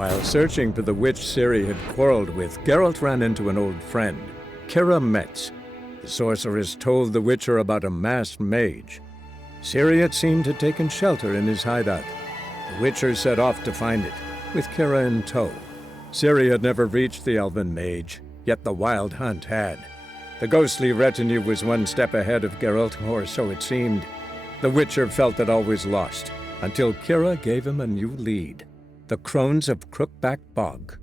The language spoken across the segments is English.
While searching for the witch Ciri had quarreled with, Geralt ran into an old friend, Kira Metz. The sorceress told the Witcher about a masked mage. Ciri, it seemed, had taken shelter in his hideout. The Witcher set off to find it, with Kira in tow. Ciri had never reached the elven mage, yet the wild hunt had. The ghostly retinue was one step ahead of Geralt, or so it seemed. The Witcher felt it always lost, until Kira gave him a new lead. The Crones of Crookback Bog.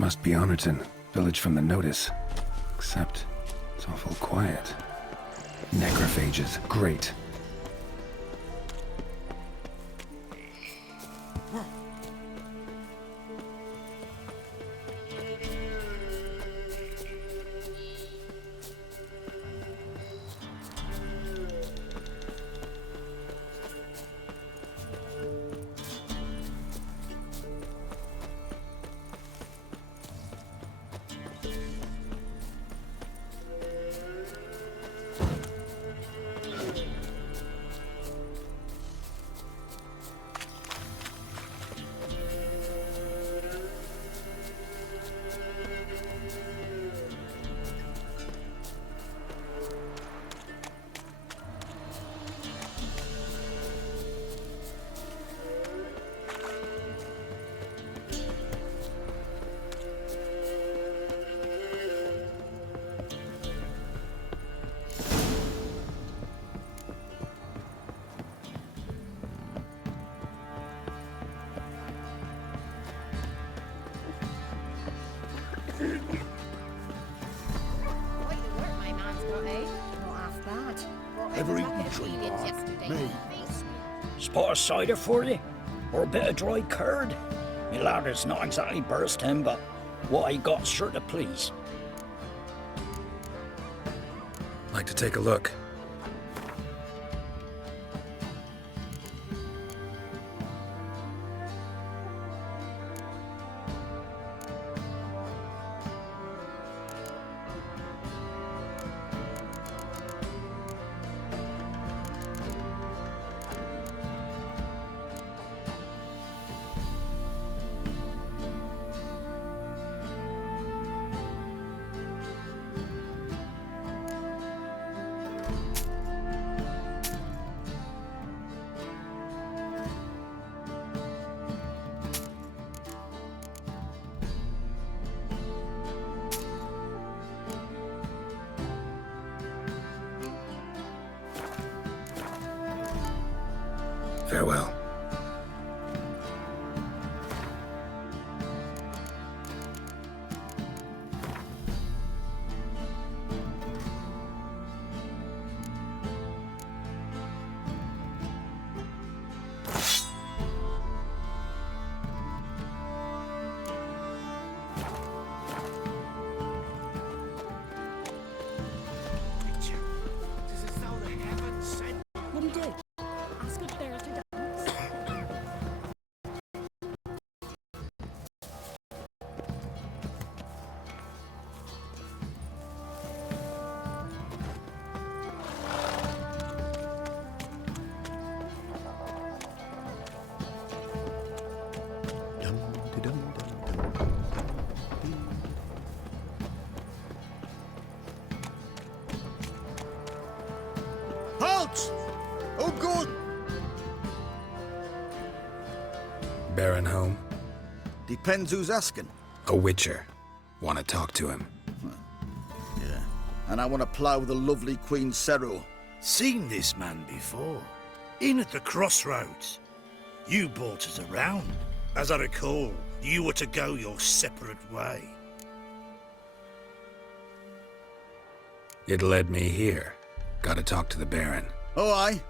Must be Honorton, village from the notice. Except, it's awful quiet. Necrophages, great. Ever eaten tree bark? Me. Spot of cider for you? Or a bit of dry curd? Me lad, it's not exactly bursting, but what I got's sure to please. Like to take a look. Farewell. What do you do? Ask a bear to dance? Halt! Oh, good! Baron home? Depends who's asking. A witcher. Want to talk to him. Yeah. And I want to plough the lovely Queen Seru. Seen this man before. In at the crossroads. You brought us around. As I recall, you were to go your separate way. It led me here. Gotta talk to the Baron. Oh, aye?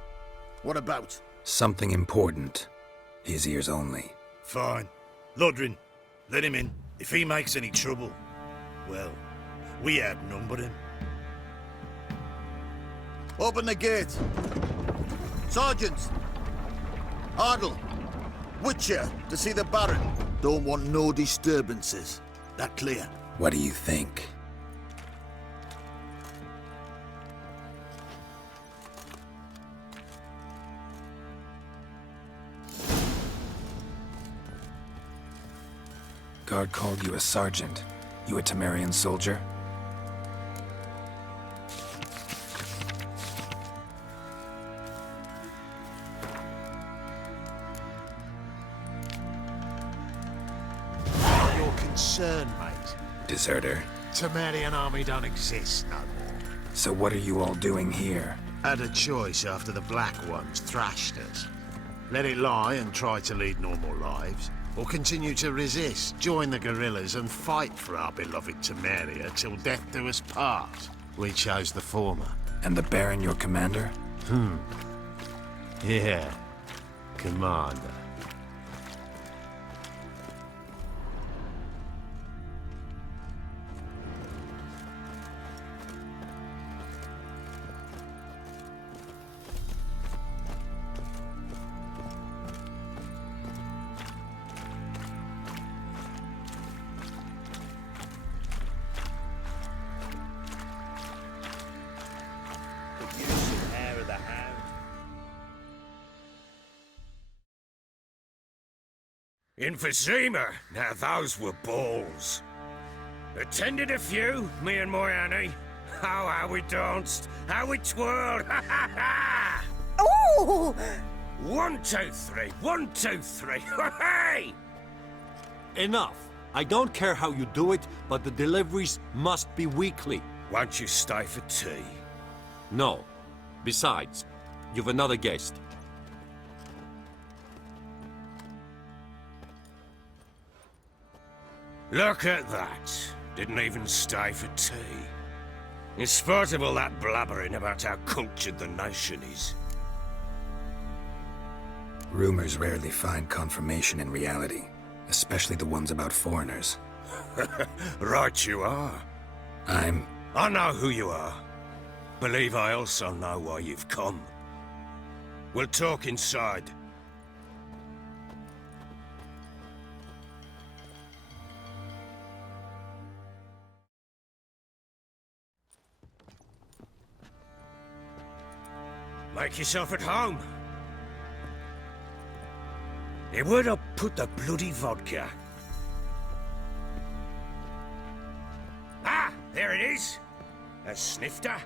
What about? Something important. His ears only. Fine. Lodrin, let him in. If he makes any trouble, well, we outnumber him. Open the gate. Sergeants! Ardle! Witcher, to see the Baron. Don't want no disturbances. That clear? What do you think? Guard called you a sergeant. You a Temerian soldier? Your concern, mate. Deserter. Temerian army don't exist no more. So what are you all doing here? Had a choice after the Black Ones thrashed us. Let it lie and try to lead normal lives, or continue to resist, join the guerrillas and fight for our beloved Temeria till death do us part. We chose the former. And the Baron your commander? Yeah, commander. Emphysema, now those were balls. Attended a few, me and my Annie. Oh, how we danced, how we twirled, ha ha ha! Oh! 1, 2, 3, 1, 2, 3, hey! Enough. I don't care how you do it, but the deliveries must be weekly. Won't you stay for tea? No. Besides, you've another guest. Look at that. Didn't even stay for tea. In spite of all that blabbering about how cultured the nation is. Rumors rarely find confirmation in reality, especially the ones about foreigners. Right you are. I know who you are. Believe I also know why you've come. We'll talk inside. Make yourself at home. Hey, where'd I put the bloody vodka? Ah, there it is. A snifter.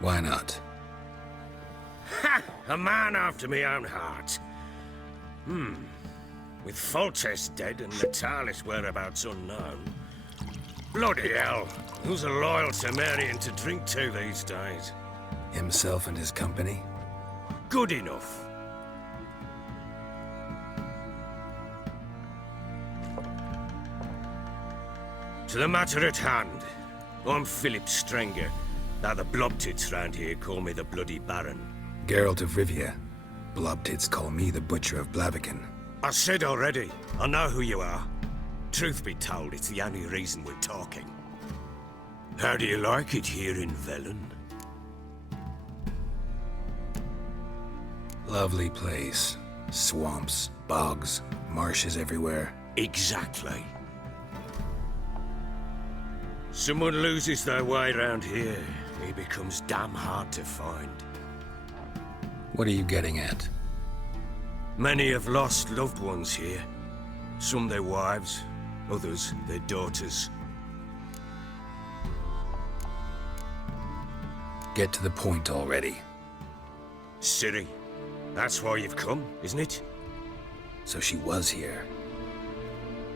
Why not? Ha! A man after my own heart. With Foltest dead and Natalis whereabouts unknown. Bloody hell. Who's a loyal Temerian to drink to these days? Himself and his company? Good enough. To the matter at hand. I'm Philip Strenger. Now the blobtits round here call me the Bloody Baron. Geralt of Rivia. Blobtits call me the Butcher of Blaviken. I said already, I know who you are. Truth be told, it's the only reason we're talking. How do you like it here in Velen? Lovely place. Swamps, bogs, marshes everywhere. Exactly. Someone loses their way around here, he becomes damn hard to find. What are you getting at? Many have lost loved ones here. Some their wives, others their daughters. Get to the point already. Ciri, that's why you've come, isn't it? So she was here.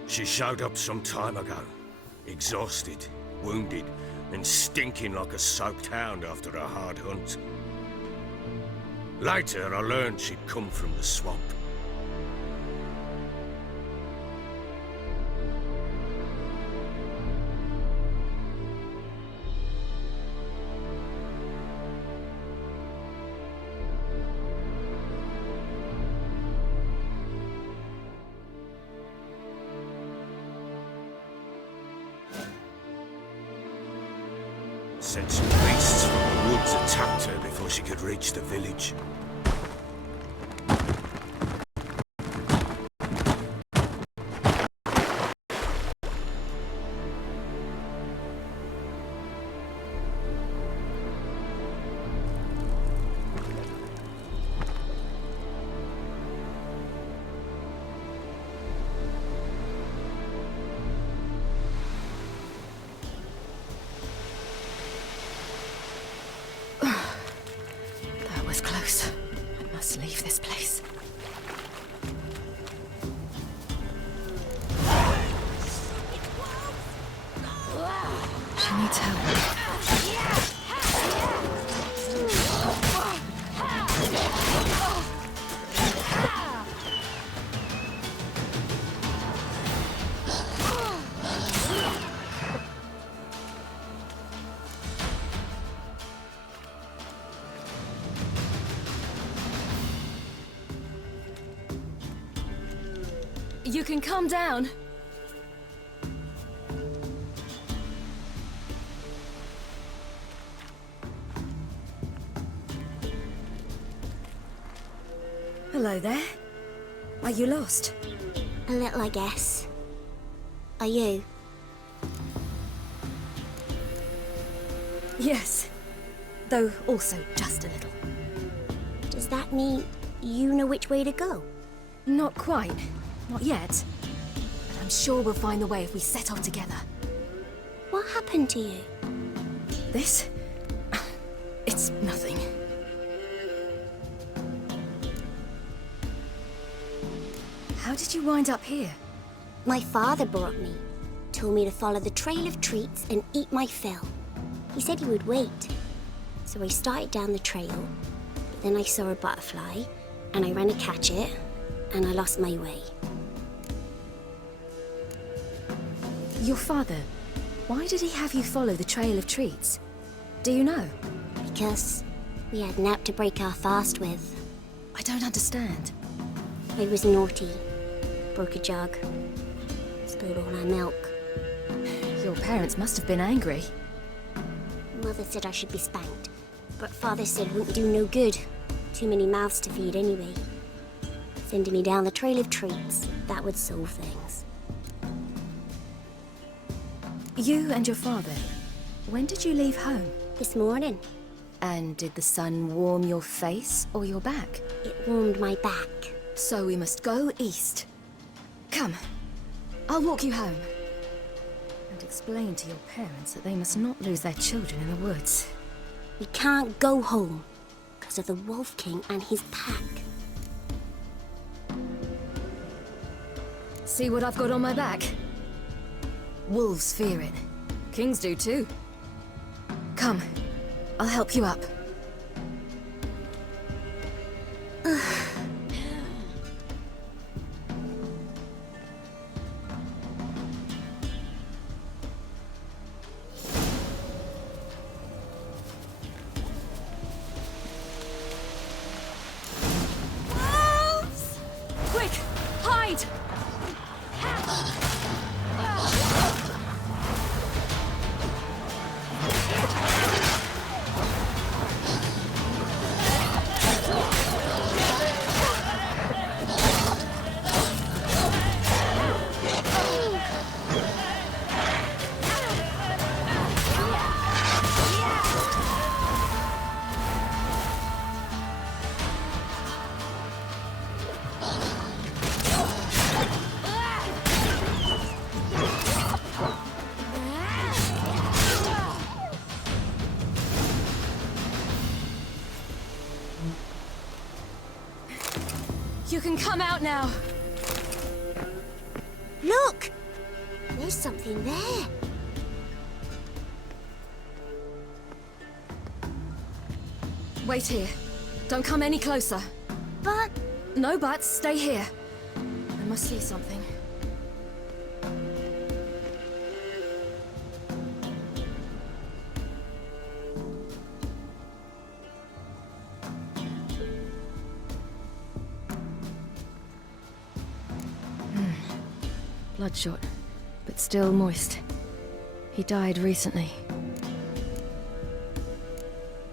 She showed up some time ago. Exhausted, wounded, and stinking like a soaked hound after a hard hunt. Later, I learned she'd come from the swamp. Said some beasts from the woods attacked her before she could reach the village. That was close. I must leave this place. She needs help. You can calm down. Hello there. Are you lost? A little, I guess. Are you? Yes. Though also just a little. Does that mean you know which way to go? Not quite. Not yet. But I'm sure we'll find the way if we set off together. What happened to you? This? It's nothing. How did you wind up here? My father brought me. Told me to follow the trail of treats and eat my fill. He said he would wait. So I started down the trail, but then I saw a butterfly, and I ran to catch it, and I lost my way. Your father, why did he have you follow the trail of treats? Do you know? Because we had naught to break our fast with. I don't understand. I was naughty. Broke a jug. Spilled all our milk. Your parents must have been angry. Mother said I should be spanked, but Father said wouldn't do no good. Too many mouths to feed anyway. Sending me down the trail of treats, that would solve things. You and your father, when did you leave home? This morning. And did the sun warm your face or your back? It warmed my back. So we must go east. Come, I'll walk you home. And explain to your parents that they must not lose their children in the woods. We can't go home because of the Wolf King and his pack. See what I've got on my back? Wolves fear it. Kings do too. Come, I'll help you up. Wolves! Quick, hide! You can come out now. Look! There's something there. Wait here. Don't come any closer. But... No buts, stay here. I must see something. Bloodshot, but still moist. He died recently.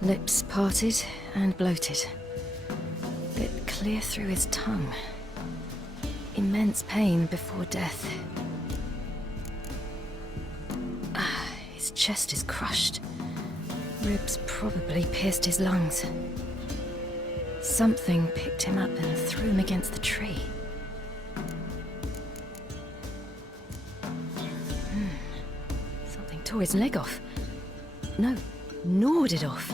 Lips parted and bloated. Bit clear through his tongue. Immense pain before death. His chest is crushed. Ribs probably pierced his lungs. Something picked him up and threw him against the tree. Something tore his leg off. No, gnawed it off.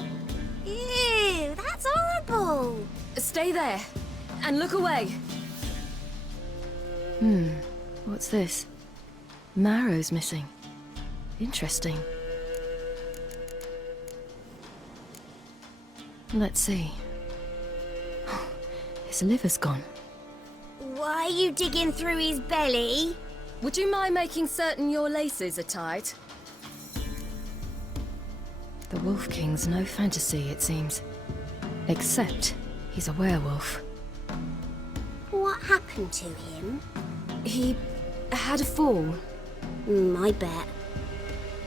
Ew, that's horrible! Stay there, and look away. What's this? Marrow's missing. Interesting. Let's see. His liver's gone. Why are you digging through his belly? Would you mind making certain your laces are tied? The Wolf King's no fantasy, it seems. Except he's a werewolf. What happened to him? He had a fall. I bet.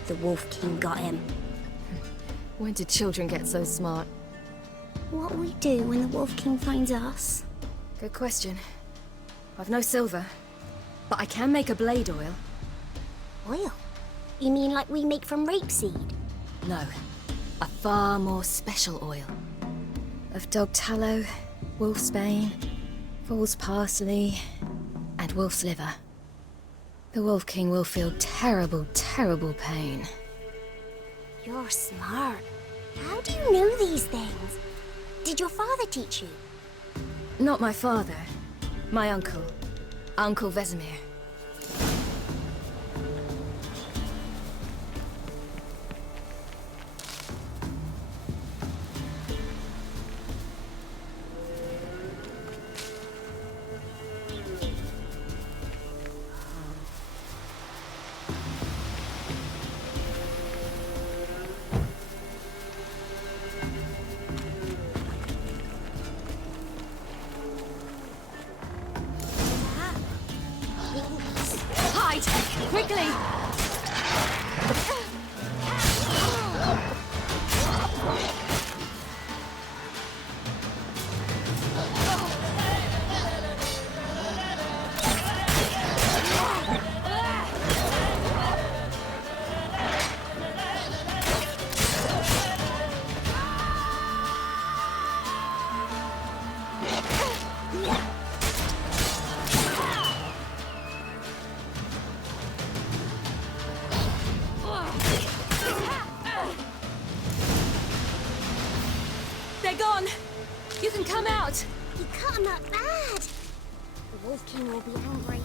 The Wolf King got him. When did children get so smart? What'll we do when the Wolf King finds us? Good question. I've no silver, but I can make a blade oil. Oil? You mean like we make from rapeseed? No, a far more special oil. Of dog tallow, wolf's bane, foal's parsley, and wolf's liver. The Wolf King will feel terrible, terrible pain. You're smart. How do you know these things? Did your father teach you? Not my father. My uncle. Uncle Vesemir. gone! You can come out! You cut him up bad. The Wolf King will be angry.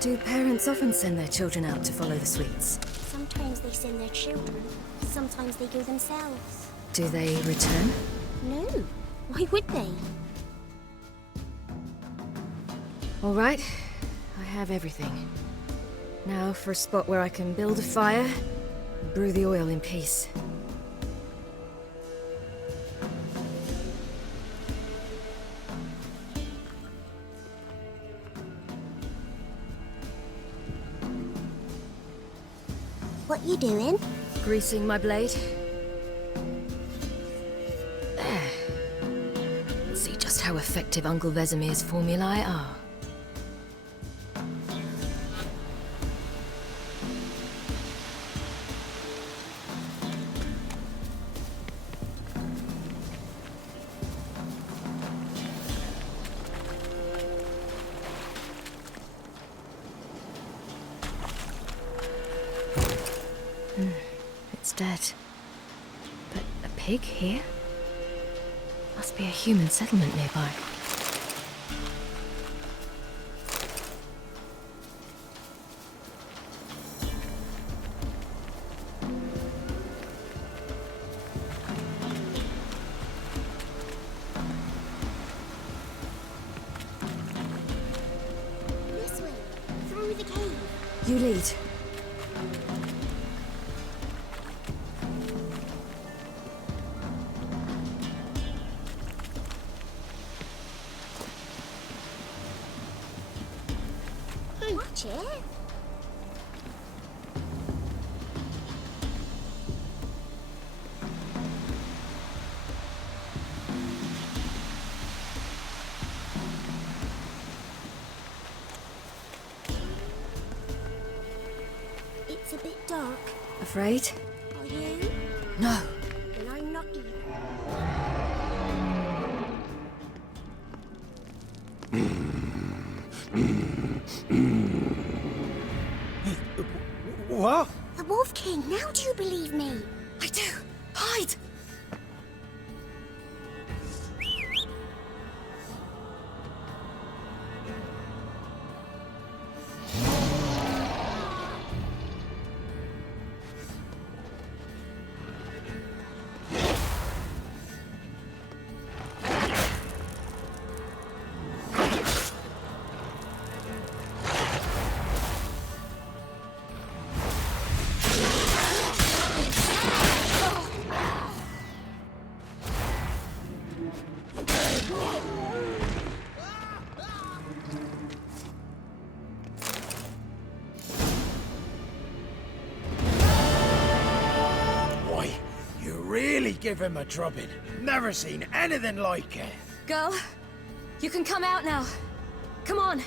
Do parents often send their children out to follow the sweets? Sometimes they send their children. Sometimes they go themselves. Do they return? No. Why would they? All right. I have everything. Now for a spot where I can build a fire, and brew the oil in peace. What you doing? Greasing my blade. There. Let's see just how effective Uncle Vesemir's formulae are. It's dead. But a pig here? Must be a human settlement nearby. This way. Through the cave. You lead. Watch it. It's a bit dark. Afraid? Are you? No. Then I'm not either. What? The Wolf King, now do you believe me? I do. Hide! Really give him a drubbing. Never seen anything like it. Girl, you can come out now. Come on.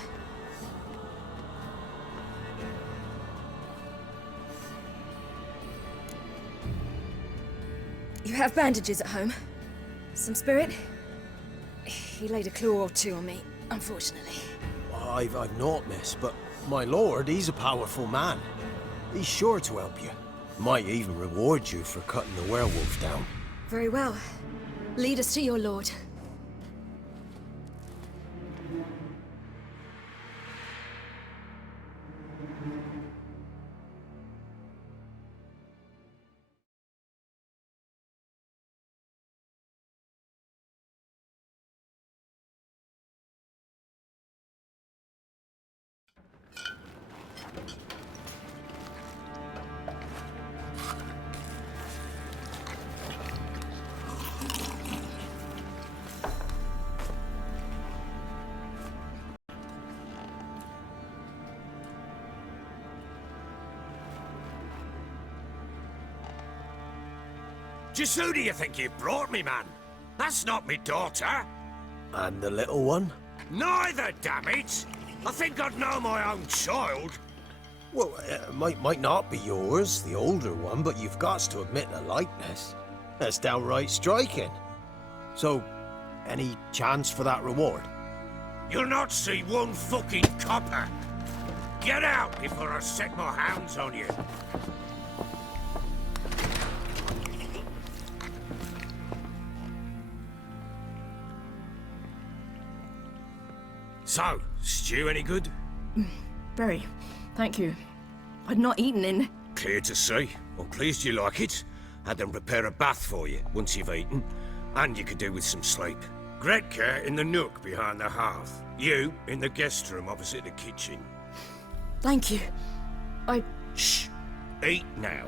You have bandages at home? Some spirit? He laid a claw or two on me, unfortunately. I've naught, miss, but my lord, he's a powerful man. He's sure to help you. Might even reward you for cutting the werewolf down. Very well. Lead us to your lord. Just who do you think you've brought me, man? That's not me daughter. And the little one? Neither, damn it! I think I'd know my own child. Well, might not be yours, the older one, but you've got to admit the likeness. That's downright striking. So, any chance for that reward? You'll not see one fucking copper. Get out before I set my hounds on you. So, stew any good? Very. Thank you. I'd not eaten in... Clear to see. I'm pleased you like it. Had them prepare a bath for you once you've eaten. And you could do with some sleep. Gretka in the nook behind the hearth. You in the guest room opposite the kitchen. Thank you. Shh. Eat now.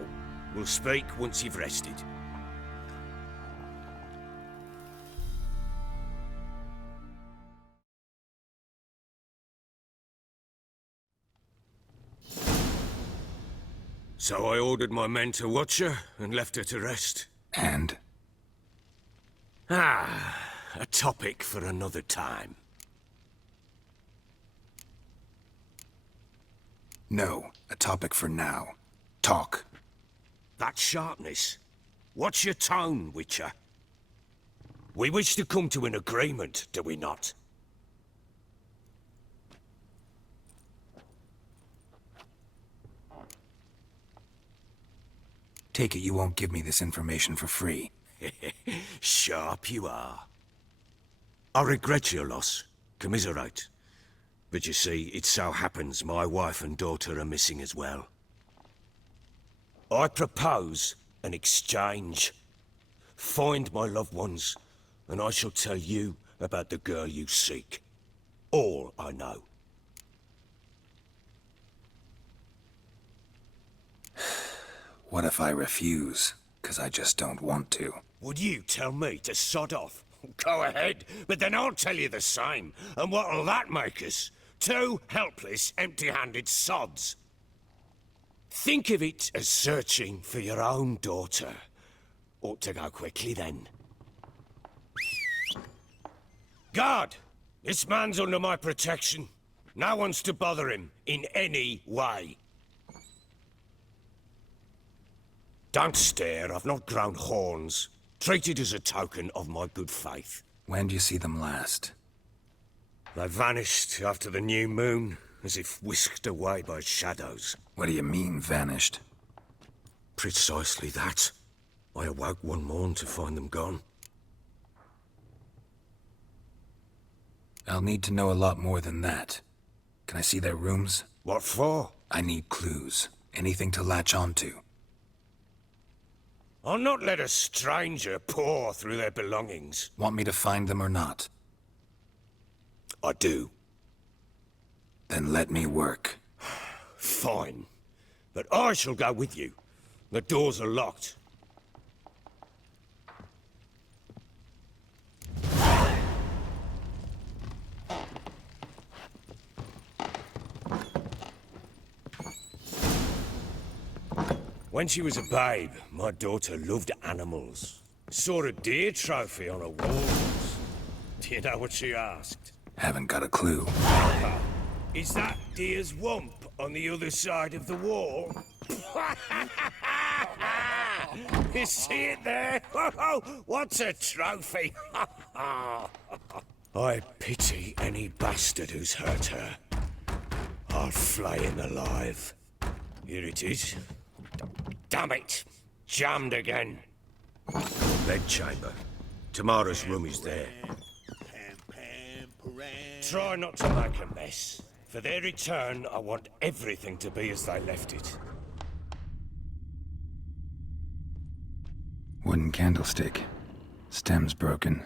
We'll speak once you've rested. So I ordered my men to watch her and left her to rest. And? Ah, a topic for another time. No, a topic for now. Talk. That sharpness. What's your tone, Witcher? We wish to come to an agreement, do we not? Take it you won't give me this information for free. Sharp you are. I regret your loss. Commiserate. But you see, it so happens my wife and daughter are missing as well. I propose an exchange. Find my loved ones, and I shall tell you about the girl you seek. All I know. What if I refuse? 'Cause I just don't want to. Would you tell me to sod off? Go ahead, but then I'll tell you the same. And what'll that make us? Two helpless, empty-handed sods. Think of it as searching for your own daughter. Ought to go quickly, then. Guard! This man's under my protection. No one's to bother him in any way. Don't stare, I've not grown horns. Treat it as a token of my good faith. When do you see them last? They vanished after the new moon, as if whisked away by shadows. What do you mean, vanished? Precisely that. I awoke one morn to find them gone. I'll need to know a lot more than that. Can I see their rooms? What for? I need clues. Anything to latch onto. I'll not let a stranger pore through their belongings. Want me to find them or not? I do. Then let me work. Fine. But I shall go with you. The doors are locked. When she was a babe, my daughter loved animals. Saw a deer trophy on a wall once. Do you know what she asked? Haven't got a clue. Is that deer's wump on the other side of the wall? You see it there? Oh, what's a trophy? I pity any bastard who's hurt her. I'll flay him alive. Here it is. Damn it! Jammed again. Bedchamber. Tamara's room is there. Try not to make a mess. For their return, I want everything to be as they left it. Wooden candlestick. Stem's broken.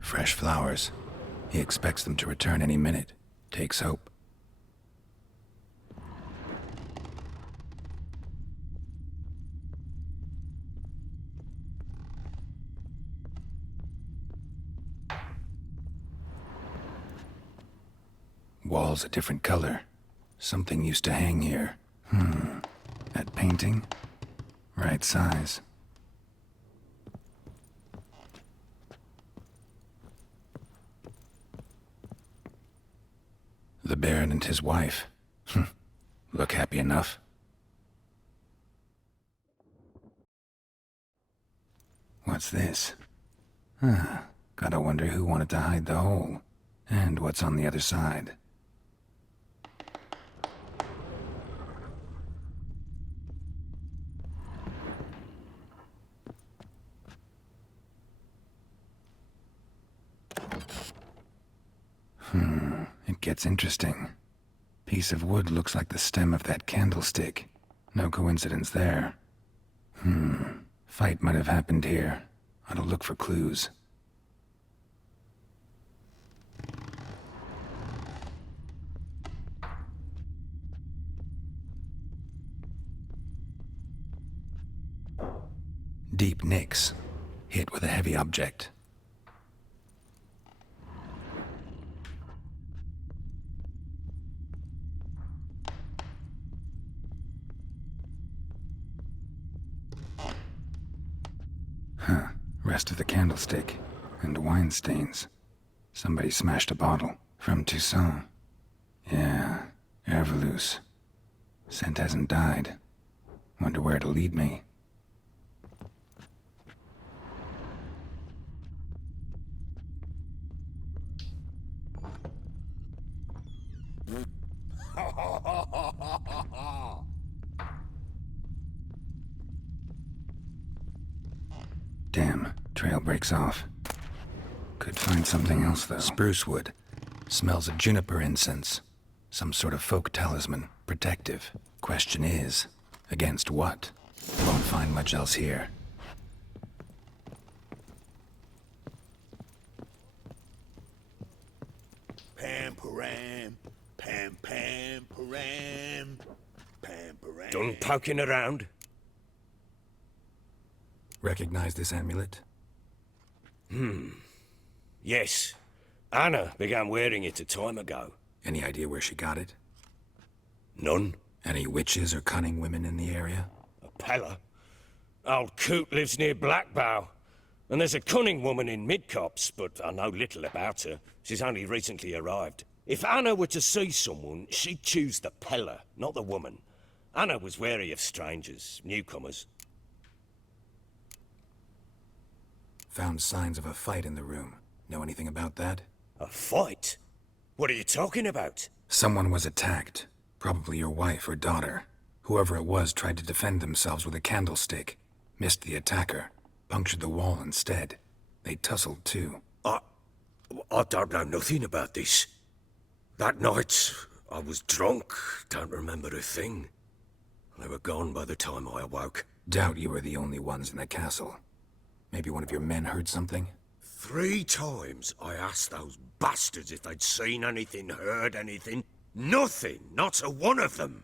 Fresh flowers. He expects them to return any minute. Takes hope. wall's a different color. Something used to hang here. That painting? Right size. The Baron and his wife. Look happy enough. What's this? Gotta wonder who wanted to hide the hole. And what's on the other side. It gets interesting. Piece of wood looks like the stem of that candlestick. No coincidence there. Fight might have happened here. Ought to look for clues. Deep nicks. Hit with a heavy object. Rest of the candlestick. And wine stains. Somebody smashed a bottle. From Toussaint. Yeah, Herveloos. Scent hasn't died. Wonder where it'll lead me. Damn, trail breaks off. Could find something else, though. Spruce wood. Smells of juniper incense. Some sort of folk talisman. Protective. Question is, against what? Won't find much else here. Pam-param, pam-pam-param, pam-param. Done poking around? Recognize this amulet? Yes. Anna began wearing it a time ago. Any idea where she got it? None. Any witches or cunning women in the area? A Pella. Old Coot lives near Blackbow. And there's a cunning woman in Midcopse, but I know little about her. She's only recently arrived. If Anna were to see someone, she'd choose the Pella, not the woman. Anna was wary of strangers, newcomers. Found signs of a fight in the room. Know anything about that? A fight? What are you talking about? Someone was attacked. Probably your wife or daughter. Whoever it was tried to defend themselves with a candlestick. Missed the attacker. Punctured the wall instead. They tussled too. I don't know nothing about this. That night, I was drunk. Don't remember a thing. They were gone by the time I awoke. Doubt you were the only ones in the castle. Maybe one of your men heard something? 3 times I asked those bastards if they'd seen anything, heard anything. Nothing, not a one of them.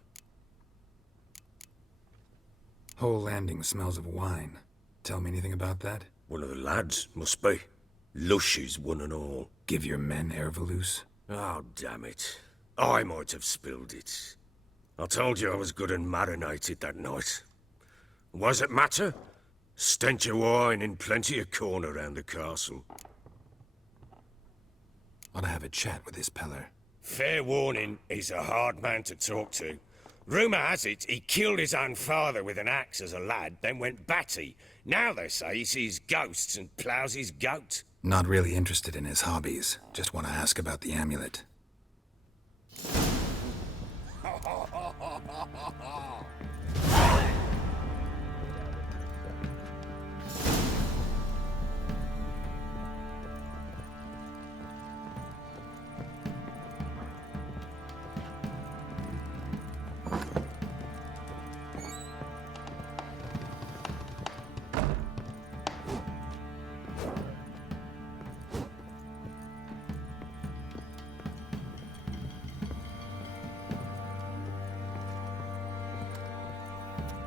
Whole landing smells of wine. Tell me anything about that? One of the lads, must be. Lushes, one and all. Give your men Herveloos? Oh, damn it. I might have spilled it. I told you I was good and marinated that night. Was it matter? Stench of wine in plenty of corn around the castle. Ought to have a chat with this Peller. Fair warning, he's a hard man to talk to. Rumour has it he killed his own father with an axe as a lad, then went batty. Now they say he sees ghosts and ploughs his goat. Not really interested in his hobbies. Just want to ask about the amulet.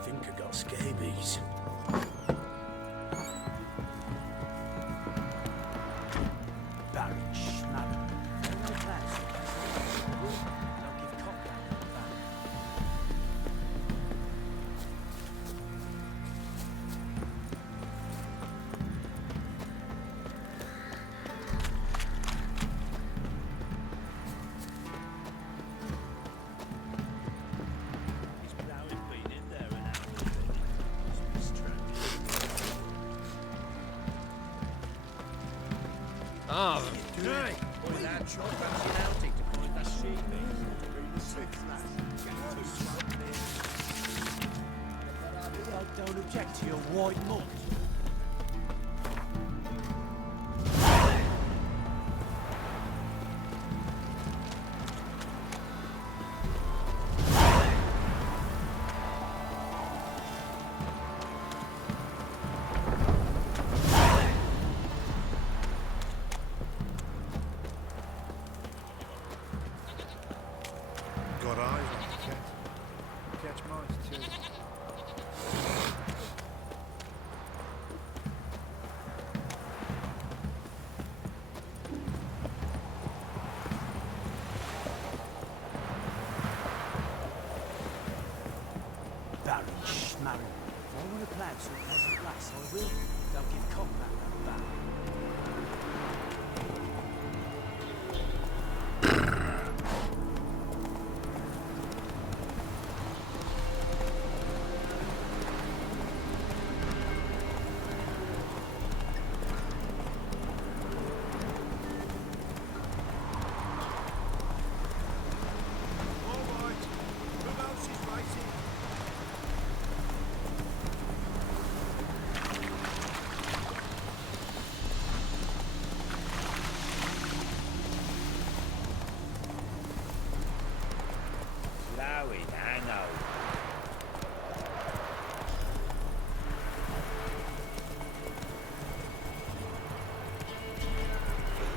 Think I got scabies. Don't object to your white malt. Got eyes on the cat. Catch mice too. Baron Schmarren. If I want to play some peasant lass, I will. Don't give combat that back.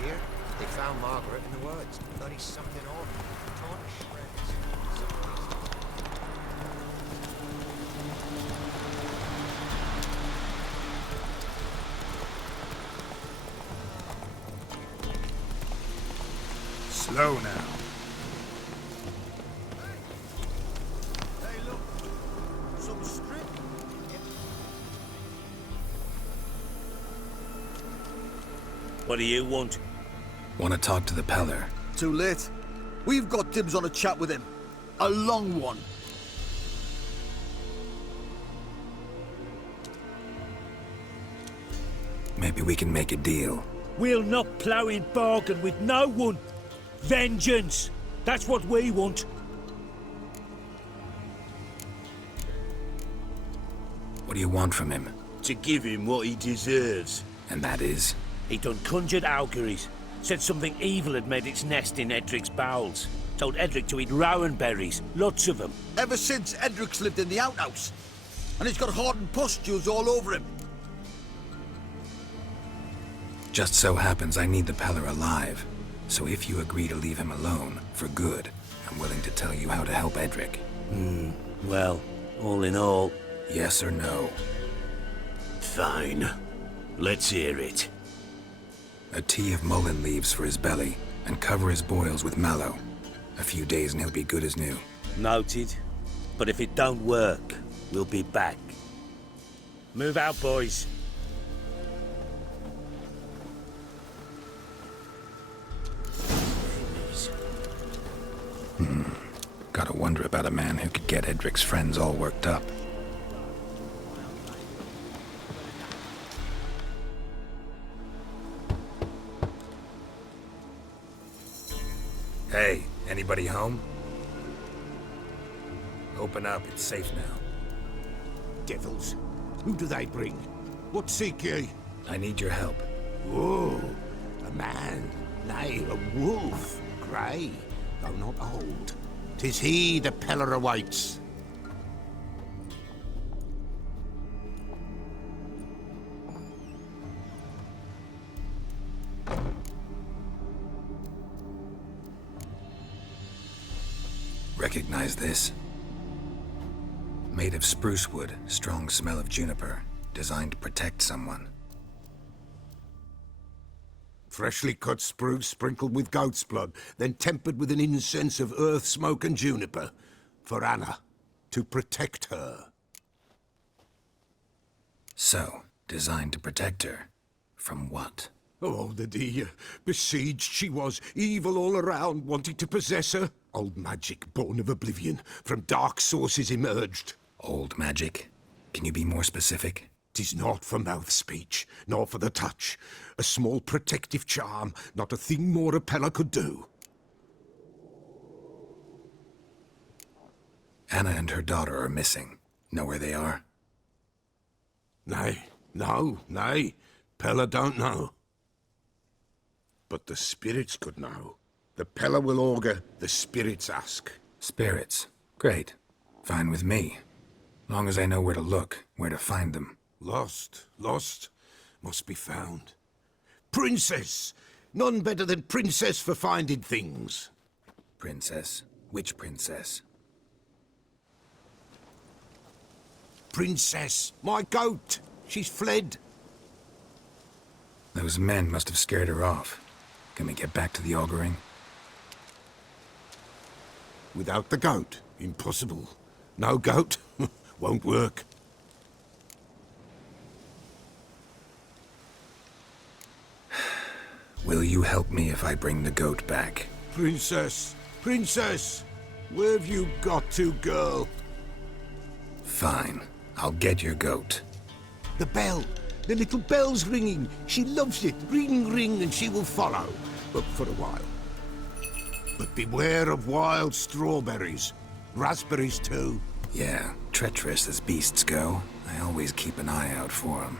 Here, they found Margaret in the woods. Bloody something awful. Torn to shreds. Slow now. Hey, look. Some strip. What do you want? Want to talk to the Peller. Too late. We've got dibs on a chat with him. A long one. Maybe we can make a deal. We'll not plough in bargain with no one. Vengeance. That's what we want. What do you want from him? To give him what he deserves. And that is? He done conjured auguries. Said something evil had made its nest in Edric's bowels. Told Edric to eat rowan berries. Lots of them. Ever since Edric's lived in the outhouse. And he's got hardened pustules all over him. Just so happens I need the Peller alive. So if you agree to leave him alone, for good, I'm willing to tell you how to help Edric. Well, all in all... Yes or no? Fine. Let's hear it. A tea of mullein leaves for his belly, and cover his boils with mallow. A few days and he'll be good as new. Noted. But if it don't work, we'll be back. Move out, boys. Gotta wonder about a man who could get Edric's friends all worked up. Hey, anybody home? Open up, it's safe now. Devils. Who do they bring? What seek ye? I need your help. Oh, a man. Nay, a wolf. Grey, though not old. 'Tis he the Peller awaits. Recognize this? Made of spruce wood, strong smell of juniper. Designed to protect someone. Freshly cut spruce sprinkled with goat's blood, then tempered with an incense of earth, smoke, and juniper. For Anna, to protect her. So, designed to protect her. From what? Oh, the dear. Besieged she was, evil all around, wanting to possess her. Old magic, born of oblivion, from dark sources emerged. Old magic? Can you be more specific? 'Tis not for mouth speech, nor for the touch. A small protective charm, not a thing more a Pella could do. Anna and her daughter are missing. Know where they are? Nay, nay. Pella don't know. But the spirits could know. The Pella will augur, the spirits ask. Spirits. Great. Fine with me. Long as I know where to look, where to find them. Lost. Must be found. Princess! None better than Princess for finding things. Princess? Which princess? Princess! My goat! She's fled. Those men must have scared her off. Can we get back to the auguring? Without the goat? Impossible. No goat? Won't work. Will you help me if I bring the goat back? Princess! Princess! Where have you got to, girl? Fine. I'll get your goat. The bell! The little bell's ringing. She loves it. Ring, ring, and she will follow. But for a while. But beware of wild strawberries. Raspberries, too. Yeah, treacherous as beasts go. I always keep an eye out for them.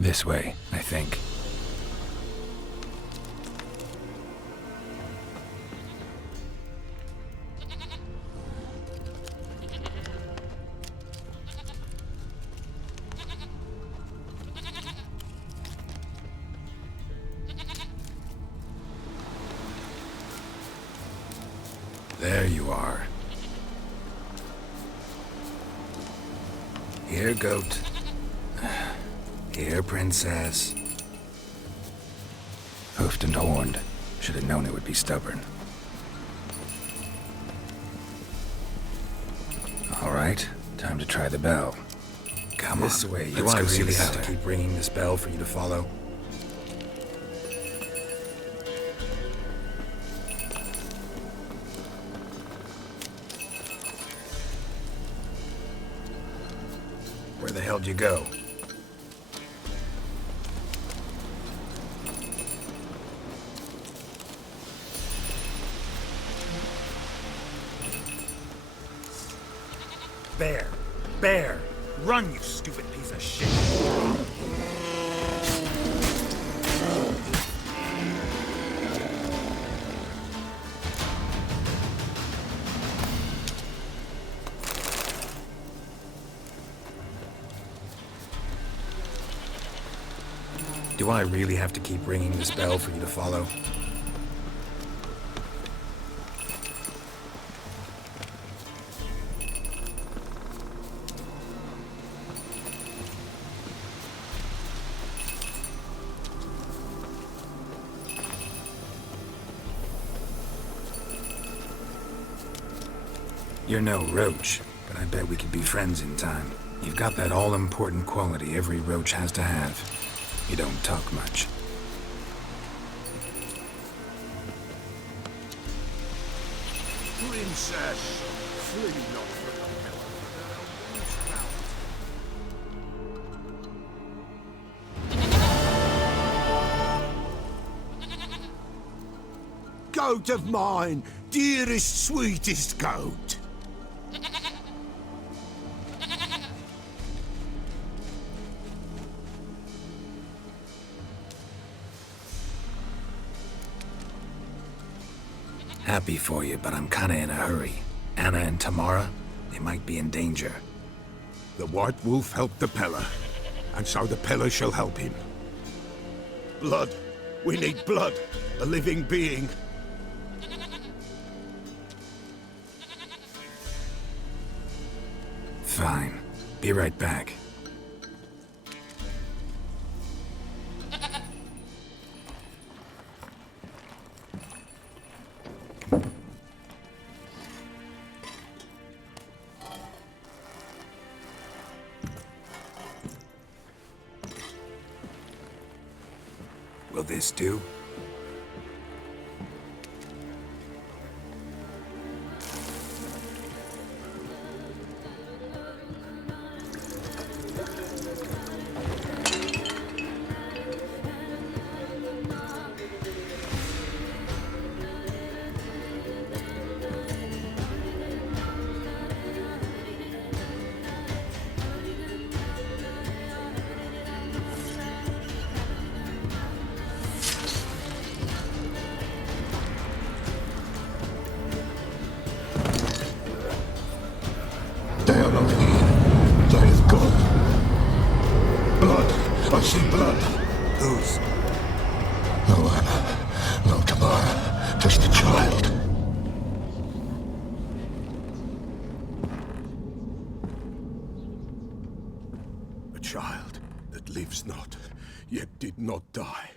This way, I think. There you are. Here, goat. Here, princess. Hoofed and horned. Should have known it would be stubborn. All right, time to try the bell. Come This on. way. Do I really have to keep ringing this bell for you to follow? Where the hell'd you go? Bear! Bear! Run, you stupid piece of shit! Do I really have to keep ringing this bell for you to follow? You're no roach, but I bet we could be friends in time. You've got that all-important quality every roach has to have. You don't talk much. Princess, flee not from the pillar. Goat of mine, dearest, sweetest goat. Happy for you, but I'm kinda in a hurry. Anna and Tamara, they might be in danger. The White Wolf helped the Peller, and so the Peller shall help him. Blood. We need blood. A living being. Fine. Be right back. Will this do? They are not here. They have gone. Blood. I see blood. Whose? No Anna. No Tamara. Just a child. A child that lives not, yet did not die.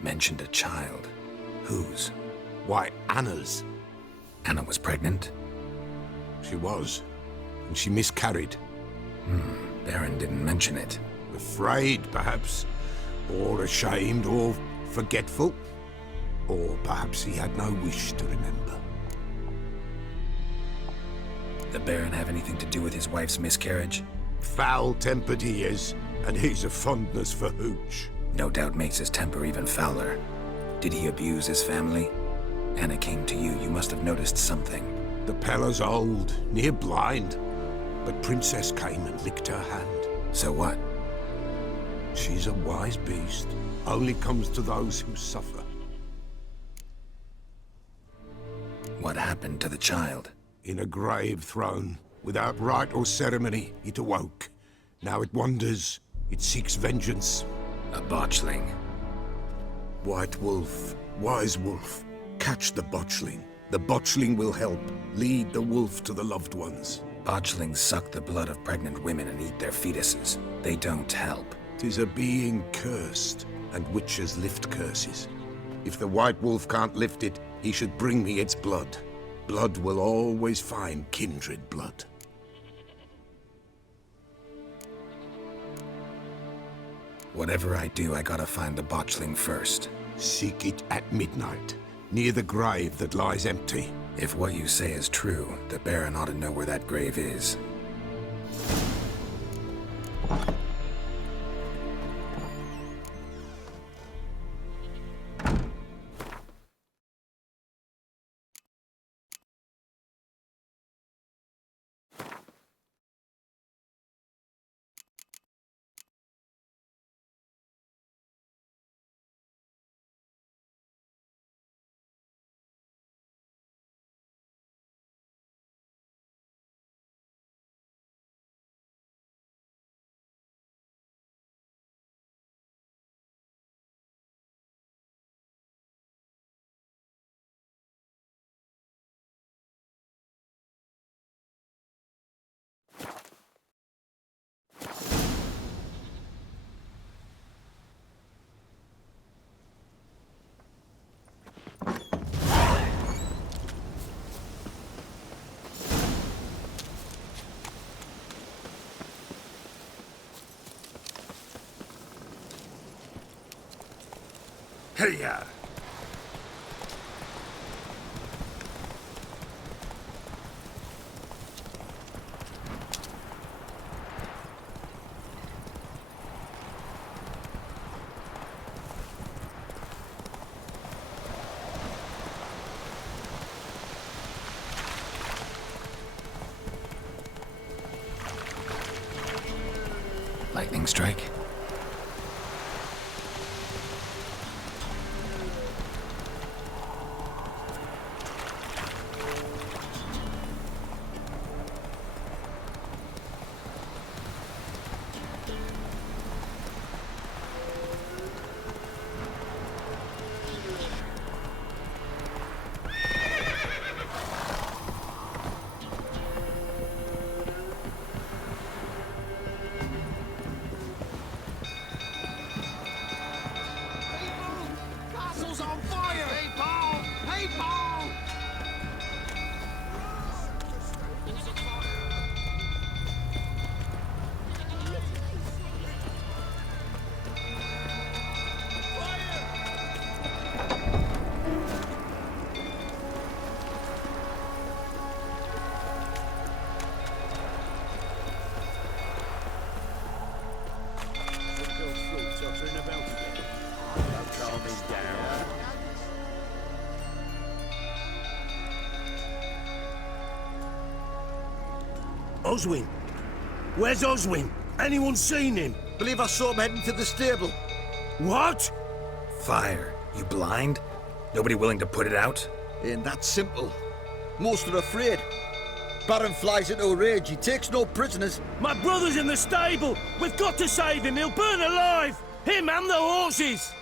Mentioned a child. Whose? Why, Anna's. Anna was pregnant? She was. And she miscarried. Baron didn't mention it. Afraid, perhaps. Or ashamed, or forgetful. Or perhaps he had no wish to remember. The Baron have anything to do with his wife's miscarriage? Foul-tempered he is, and he's a fondness for hooch. No doubt makes his temper even fouler. Did he abuse his family? Anna came to you. You must have noticed something. The Peller's old, near blind. But Princess came and licked her hand. So what? She's a wise beast. Only comes to those who suffer. What happened to the child? In a grave thrown. Without rite or ceremony, it awoke. Now it wanders. It seeks vengeance. A botchling. White Wolf, Wise Wolf, catch the botchling. The botchling will help lead the wolf to the loved ones. Botchlings suck the blood of pregnant women and eat their fetuses. They don't help. 'Tis a being cursed, and witches lift curses. If the White Wolf can't lift it, he should bring me its blood. Blood will always find kindred blood. Whatever I do, I gotta find the botchling first. Seek it at midnight, near the grave that lies empty. If what you say is true, the Baron ought to know where that grave is. Hey-ya! Lightning strike? Oswin? Where's Oswin? Anyone seen him? Believe I saw him heading to the stable. What? Fire. You blind? Nobody willing to put it out? Ain't that simple. Most are afraid. Baron flies into a rage. He takes no prisoners. My brother's in the stable. We've got to save him. He'll burn alive. Him and the horses.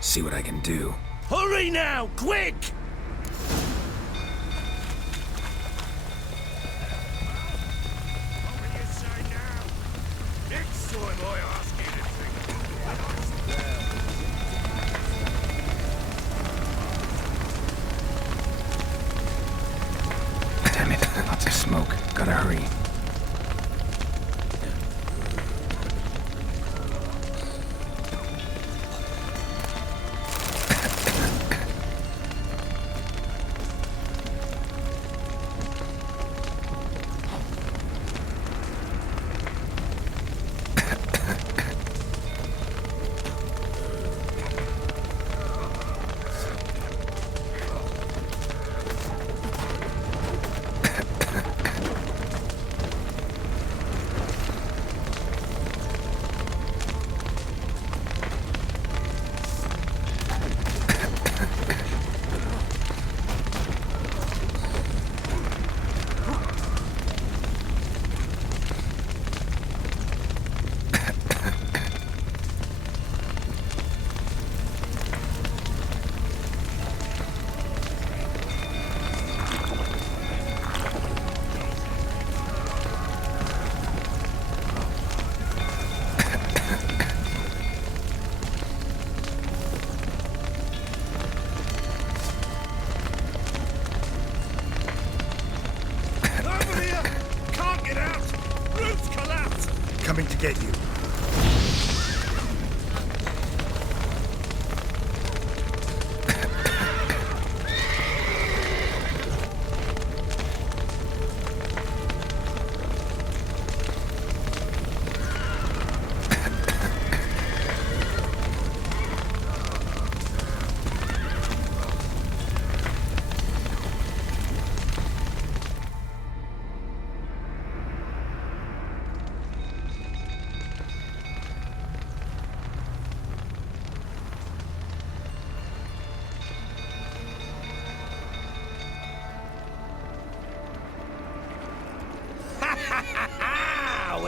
See what I can do. Hurry now, quick! Damn it, lots of smoke. Gotta hurry.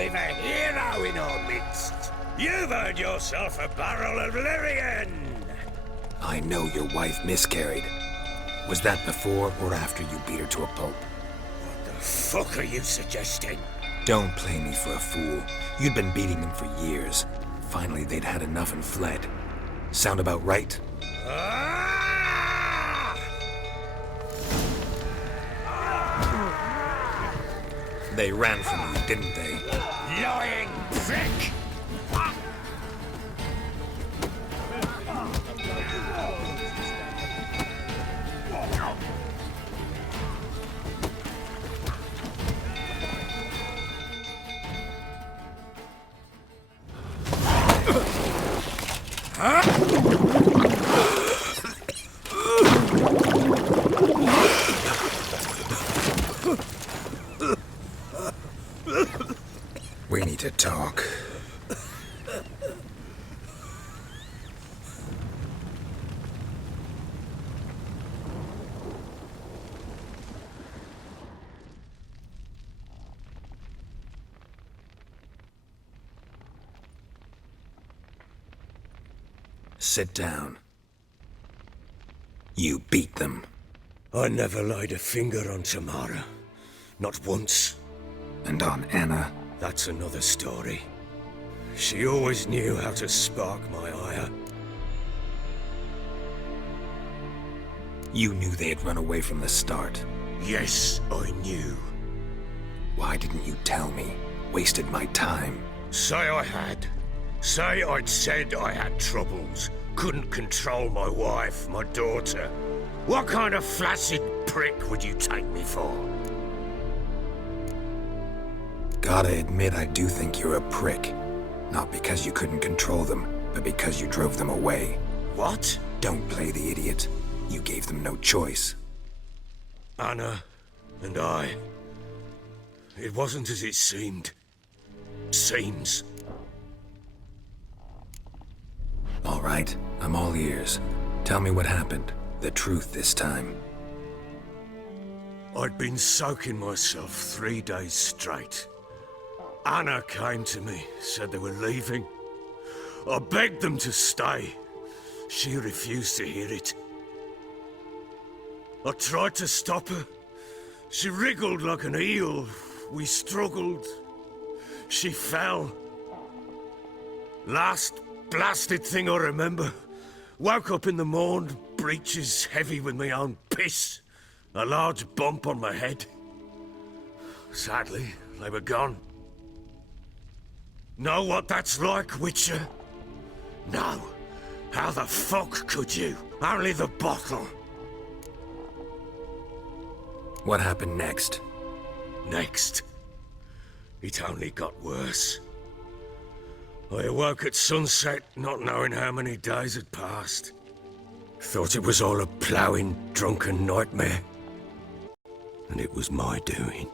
we've a hero in our midst. You've earned yourself a barrel of Lyrian. I know your wife miscarried. Was that before or after you beat her to a pulp? What the fuck are you suggesting? Don't play me for a fool. You'd been beating them for years. Finally, they'd had enough and fled. Sound about right? They ran from you, didn't they? Lying prick! We need to talk. Sit down. You beat them. I never laid a finger on Tamara. Not once. And on Anna? That's another story. She always knew how to spark my ire. You knew they had run away from the start. Yes, I knew. Why didn't you tell me? Wasted my time. Say I had. Say I'd said I had troubles. Couldn't control my wife, my daughter. What kind of flaccid prick would you take me for? Gotta admit, I do think you're a prick. Not because you couldn't control them, but because you drove them away. What? Don't play the idiot. You gave them no choice. Anna and I... It wasn't as it seemed. Seems. All right, I'm all ears. Tell me what happened. The truth this time. I'd been soaking myself 3 days straight. Anna came to me, said they were leaving. I begged them to stay. She refused to hear it. I tried to stop her. She wriggled like an eel. We struggled. She fell. Last blasted thing I remember. Woke up in the morn, breeches heavy with my own piss. A large bump on my head. Sadly, they were gone. Know what that's like, Witcher? No. How the fuck could you? Only the bottle. What happened next? Next? It only got worse. I awoke at sunset, not knowing how many days had passed. Thought it was all a ploughing, drunken nightmare. And it was my doing.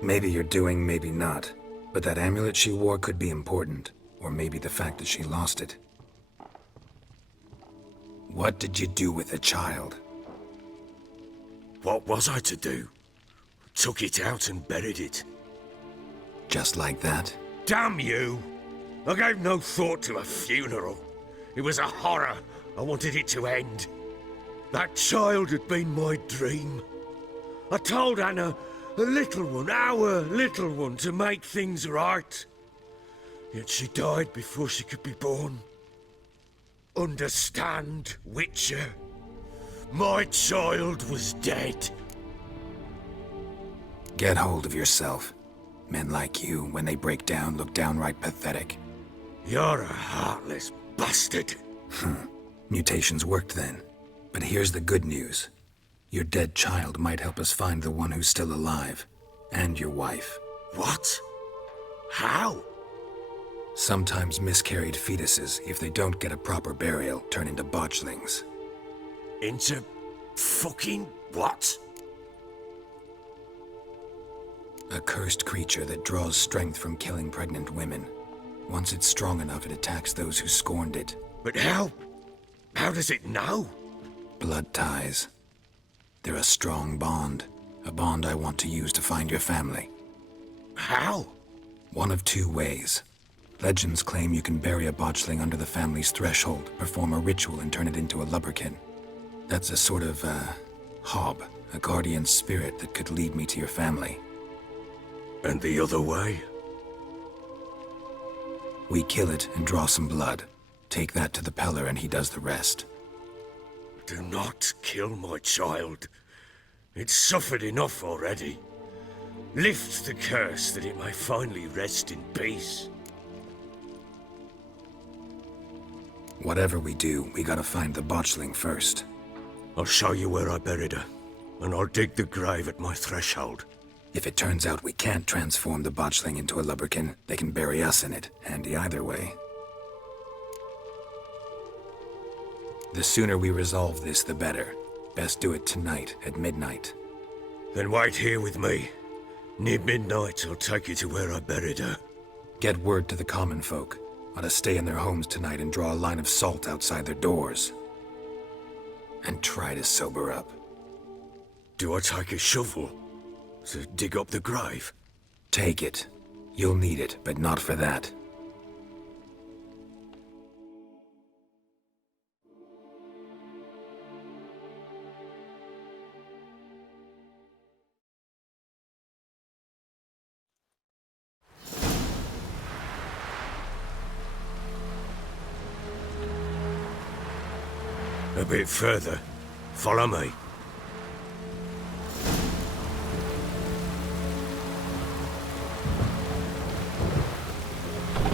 Maybe you're doing, maybe not. But that amulet she wore could be important. Or maybe the fact that she lost it. What did you do with the child? What was I to do? Took it out and buried it. Just like that? Damn you! I gave no thought to a funeral. It was a horror. I wanted it to end. That child had been my dream. I told Anna, the little one, our little one, to make things right. Yet she died before she could be born. Understand, Witcher? My child was dead. Get hold of yourself. Men like you, when they break down, look downright pathetic. You're a heartless bastard. Mutations worked then. But here's the good news. Your dead child might help us find the one who's still alive. And your wife. What? How? Sometimes miscarried fetuses, if they don't get a proper burial, turn into botchlings. Into fucking what? A cursed creature that draws strength from killing pregnant women. Once it's strong enough, it attacks those who scorned it. But how? How does it know? Blood ties. They're a strong bond. A bond I want to use to find your family. How? One of two ways. Legends claim you can bury a botchling under the family's threshold, perform a ritual, and turn it into a lubberkin. That's a sort of, hob, a guardian spirit that could lead me to your family. And the other way? We kill it and draw some blood. Take that to the Peller and he does the rest. Do not kill my child. It's suffered enough already. Lift the curse that it may finally rest in peace. Whatever we do, we gotta find the botchling first. I'll show you where I buried her, and I'll dig the grave at my threshold. If it turns out we can't transform the botchling into a lubberkin, they can bury us in it. Handy either way. The sooner we resolve this, the better. Best do it tonight, at midnight. Then wait here with me. Near midnight, I'll take you to where I buried her. Get word to the common folk. Ought to stay in their homes tonight and draw a line of salt outside their doors. And try to sober up. Do I take a shovel to dig up the grave? Take it. You'll need it, but not for that. A bit further. Follow me.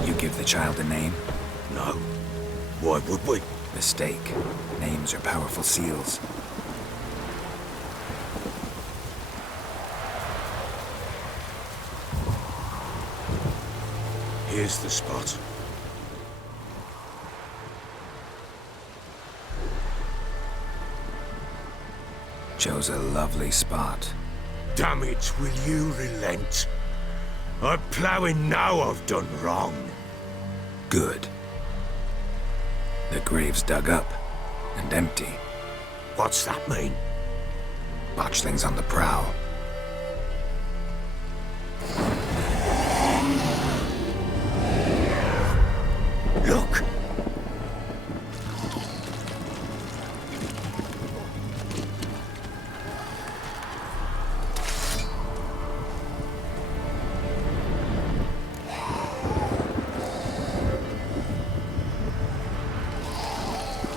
You give the child a name? No. Why would we? Mistake. Names are powerful seals. Here's the spot. Chose a lovely spot. Damn it, will you relent? I'm ploughing now I've done wrong. Good. The grave's dug up and empty. What's that mean? Botchling's on the prowl. Look!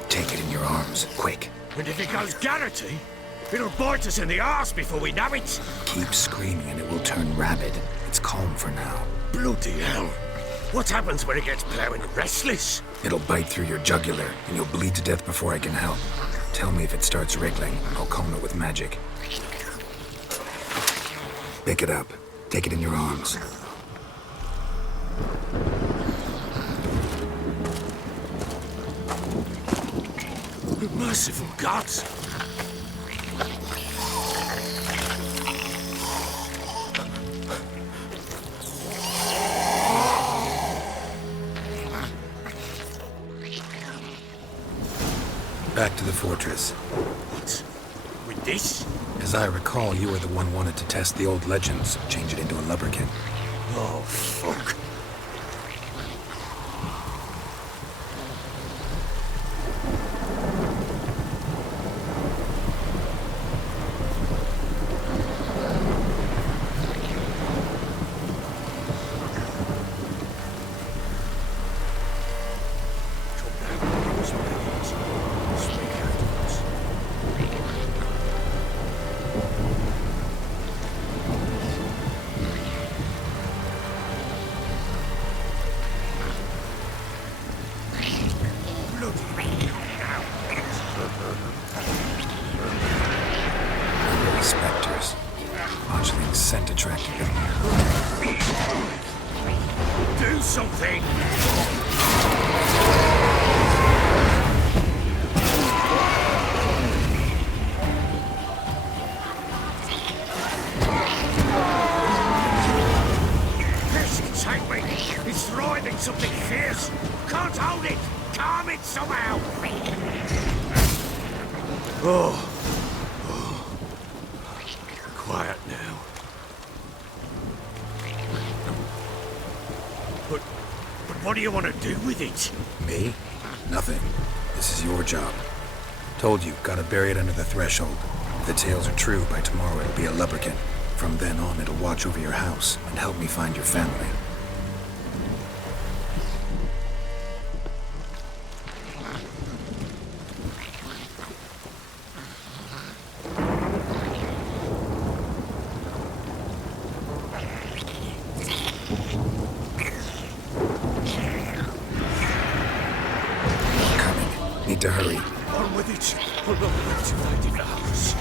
Take it in your arms, quick. And if it goes Garrity, it'll bite us in the arse before we know it. Keep screaming and it will turn rabid. It's calm for now. Bloody hell. What happens when it gets ploughing restless? It'll bite through your jugular, and you'll bleed to death before I can help. Tell me if it starts wriggling, I'll calm it with magic. Pick it up. Take it in your arms. Merciful gods! Back to the fortress. What? With this? As I recall, you were the one wanted to test the old legends, change it into a lubberkin. Oh, fuck. Spectres. Botchling's scent attracted them. Do something! This take me! It's thriving something fierce! Can't hold it! Calm it somehow! quiet now. But what do you want to do with it? Me? Nothing. This is your job. Told you, gotta bury it under the threshold. If the tales are true, by tomorrow it'll be a lubberkin. From then on, it'll watch over your house and help me find your family. Need to hurry. On with it. We're not ready to find in the house.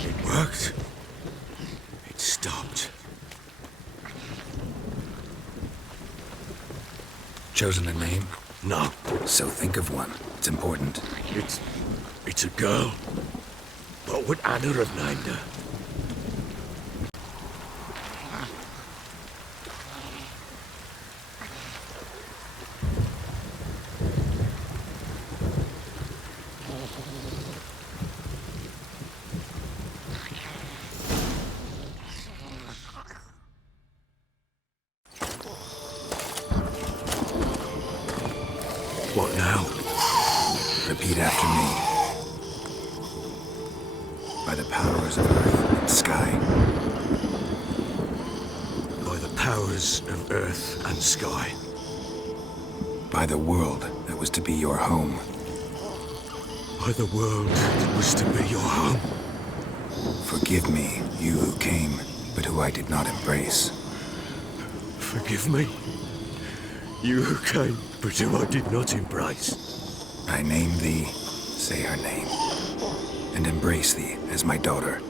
It worked. It stopped. Chosen a name? No. So think of one. It's important. It's a girl. What would Anna have named her? What now? Repeat after me. By the powers of earth and sky. By the powers of earth and sky. By the world that was to be your home. By the world that was to be your home. Forgive me, you who came, but who I did not embrace. Forgive me. You who came, but who I did not embrace. I name thee, say her name, and embrace thee as my daughter.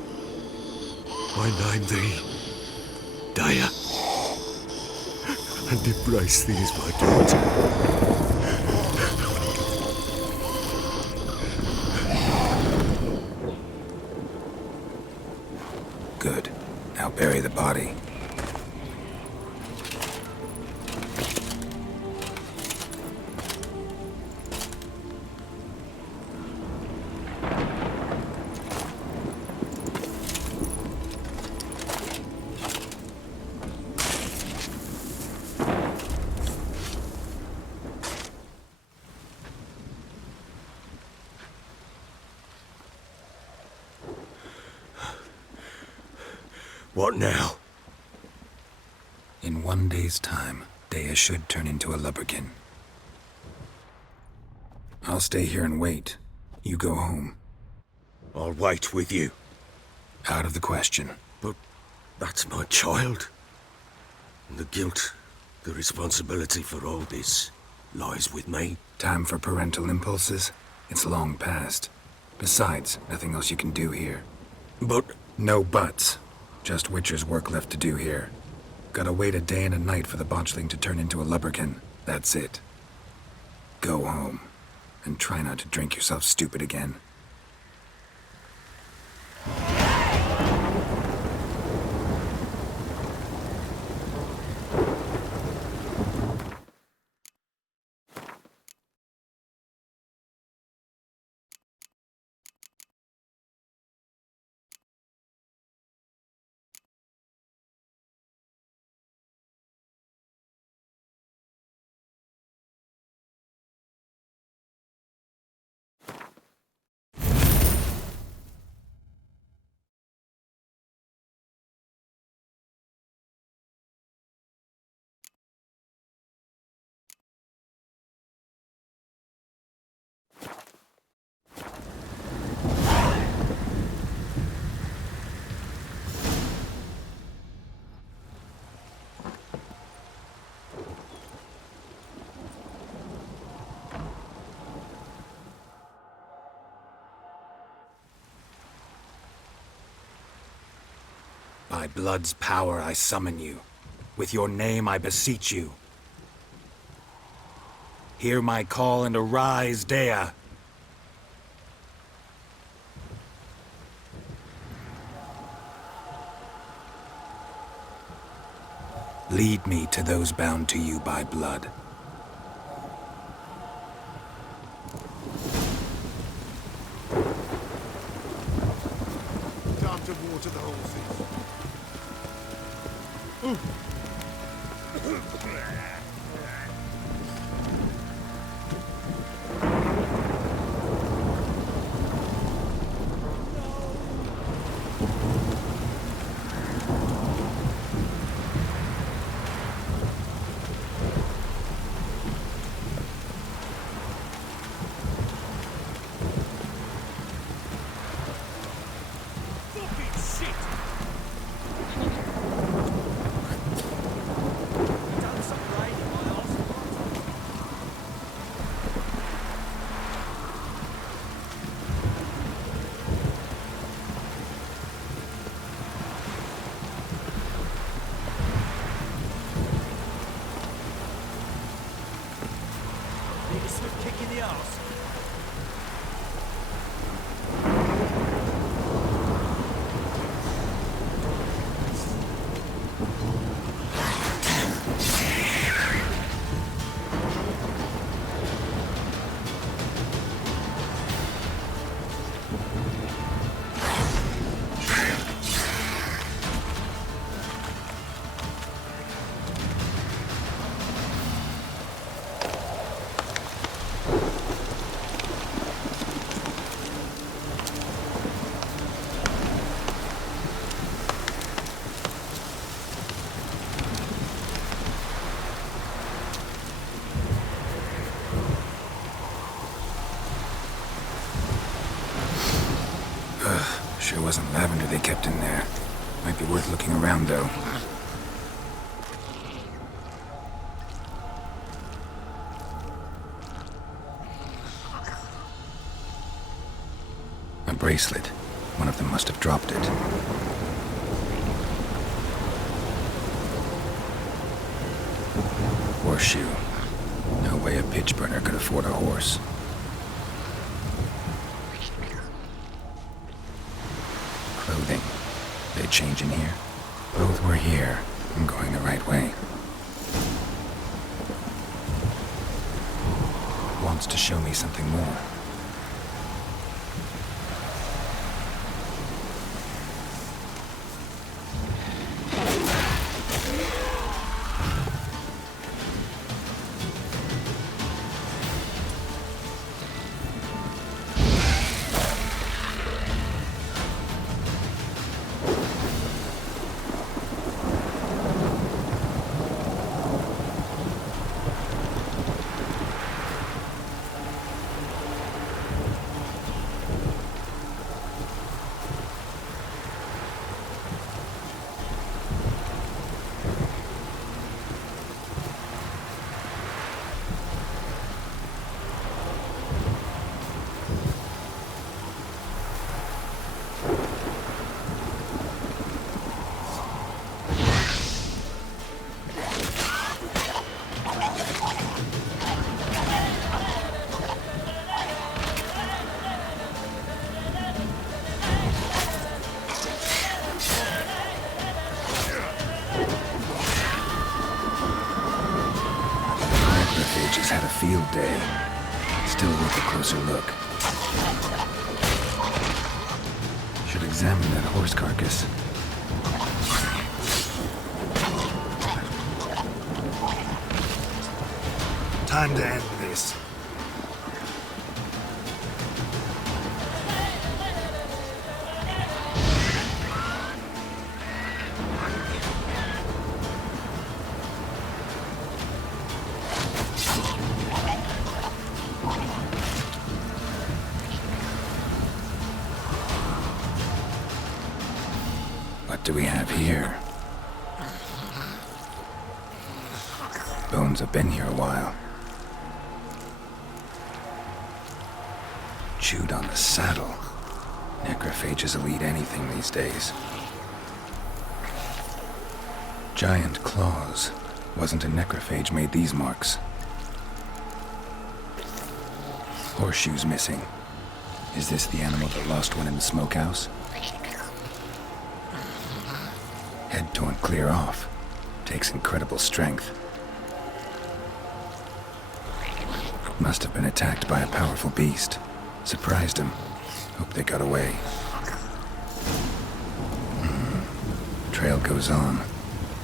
I name thee, Dea, and embrace thee as my daughter. Good. Now bury the body. What now? In 1 day's time, Dea should turn into a lubberkin. I'll stay here and wait. You go home. I'll wait with you. Out of the question. But that's my child. And the guilt, the responsibility for all this lies with me. Time for parental impulses? It's long past. Besides, nothing else you can do here. But... No buts. Just Witcher's work left to do here. Gotta wait a day and a night for the botchling to turn into a lubberkin. That's it. Go home. And try not to drink yourself stupid again. By blood's power I summon you. With your name I beseech you. Hear my call and arise, Dea. Lead me to those bound to you by blood. Time to water the horses. Need a swift kick in the arse. Sure wasn't lavender they kept in there. Might be worth looking around, though. A bracelet. One of them must have dropped it. Horseshoe. No way a pitch burner could afford a horse. Clothing. They change in here? Both were here. I'm going the right way. Wants to show me something more. Just had a field day. Still worth a closer look. Should examine that horse carcass. Time to end this. What do we have here? Bones have been here a while. Chewed on the saddle. Necrophages will eat anything these days. Giant claws. Wasn't a necrophage made these marks. Horseshoes missing. Is this the animal that lost one in the smokehouse? Head torn clear off. Takes incredible strength. Must have been attacked by a powerful beast. Surprised him. Hope they got away. Trail goes on.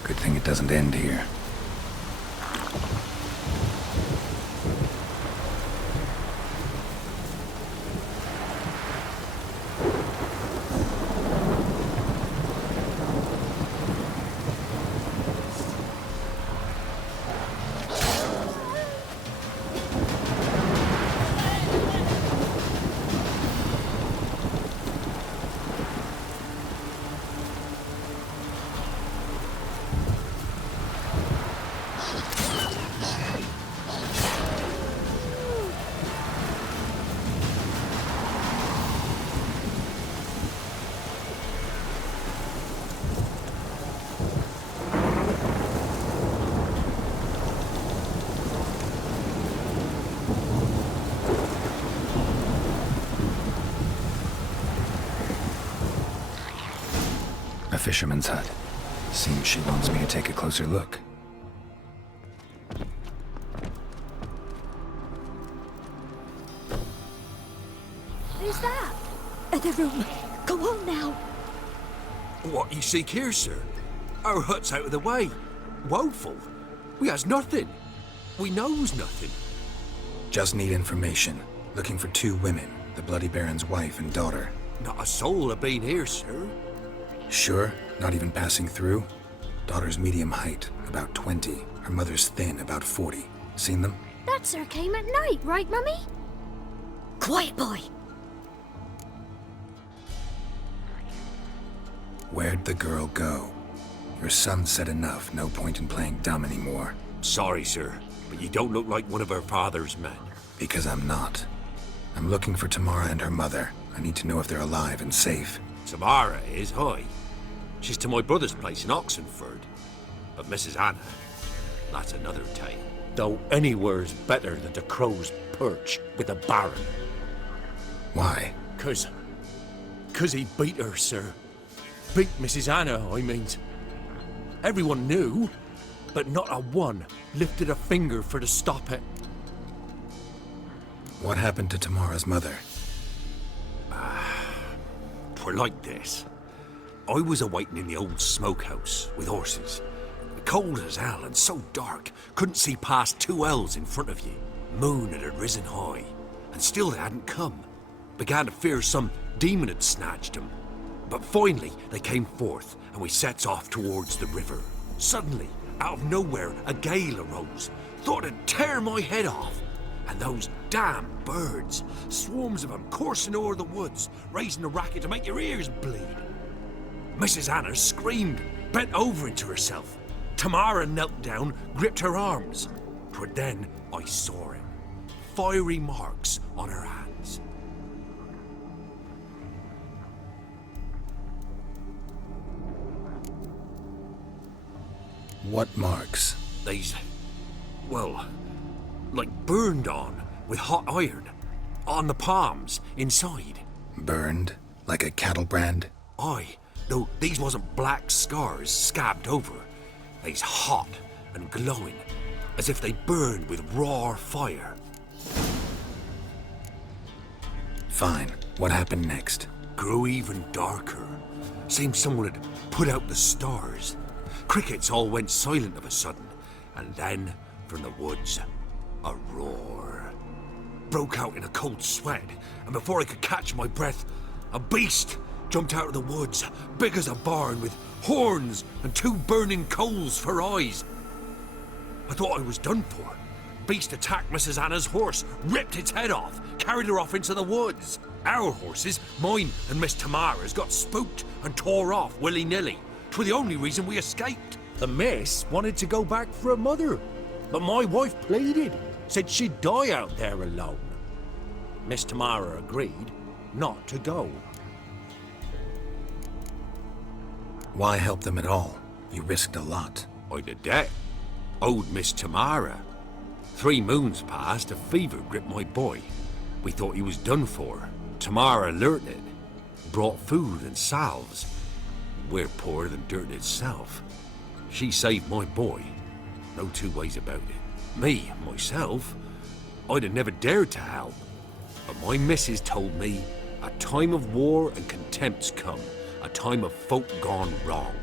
Good thing it doesn't end here. A fisherman's hut. Seems she wants me to take a closer look. Who's that? The room. Go on now. What you seek here, sir? Our hut's out of the way. Woeful. We has nothing. We knows nothing. Just need information. Looking for 2 women. The Bloody Baron's wife and daughter. Not a soul have been here, sir. Sure? Not even passing through? Daughter's medium height, about 20. Her mother's thin, about 40. Seen them? That sir came at night, right, Mummy? Quiet, boy. Where'd the girl go? Your son said enough. No point in playing dumb anymore. Sorry, sir, but you don't look like one of her father's men. Because I'm not. I'm looking for Tamara and her mother. I need to know if they're alive and safe. Tamara is, aye. She's to my brother's place in Oxenford. But Mrs. Anna, that's another tale. Though anywhere's better than the Crow's Perch with the Baron. Why? 'Cause he beat her, sir. Beat Mrs. Anna, I mean. Everyone knew, but not a one lifted a finger for to stop it. What happened to Tamara's mother? 'Twere like this. I was awaiting in the old smokehouse with horses. Cold as hell and so dark, couldn't see past 2 ells in front of you. Moon had risen high, and still they hadn't come. Began to fear some demon had snatched them. But finally, they came forth, and we sets off towards the river. Suddenly, out of nowhere, a gale arose. Thought it'd tear my head off. And those damn birds, swarms of them coursing over the woods, raising a racket to make your ears bleed. Mrs. Anna screamed, bent over into herself. Tamara knelt down, gripped her arms. 'Twere then I saw it. Fiery marks on her hands. What marks? They's, well, like burned on with hot iron. On the palms, inside. Burned? Like a cattle brand? Aye, though these wasn't black scars scabbed over. They's hot and glowing, as if they burned with raw fire. Fine. What happened next? Grew even darker. Seemed someone had put out the stars. Crickets all went silent of a sudden, and then, from the woods, a roar. Broke out in a cold sweat, and before I could catch my breath, a beast jumped out of the woods, big as a barn, with horns and 2 burning coals for eyes. I thought I was done for. Beast attacked Mrs. Anna's horse, ripped its head off, carried her off into the woods. Our horses, mine and Miss Tamara's, got spooked and tore off willy-nilly. 'Twere the only reason we escaped. The miss wanted to go back for her mother, but my wife pleaded, said she'd die out there alone. Miss Tamara agreed not to go. Why help them at all? You risked a lot. I did that. Owed Miss Tamara. 3 moons passed, a fever gripped my boy. We thought he was done for. Tamara alerted. Brought food and salves. We're poorer than dirt itself. She saved my boy. No 2 ways about it. Me, myself, I'd have never dared to help. But my missus told me a time of war and contempt's come. A time of folk gone wrong.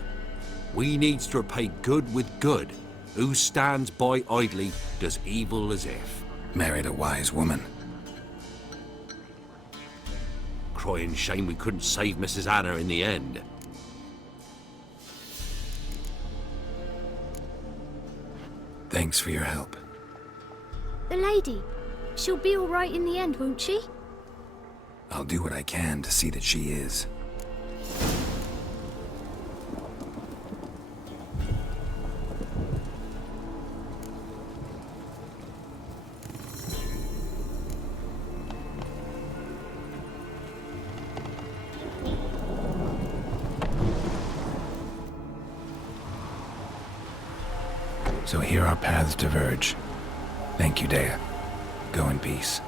We needs to repay good with good. Who stands by idly does evil as if. Married a wise woman. Crying shame we couldn't save Mrs. Anna in the end. Thanks for your help. The lady. She'll be all right in the end, won't she? I'll do what I can to see that she is. So here our paths diverge. Thank you, Dea. Go in peace.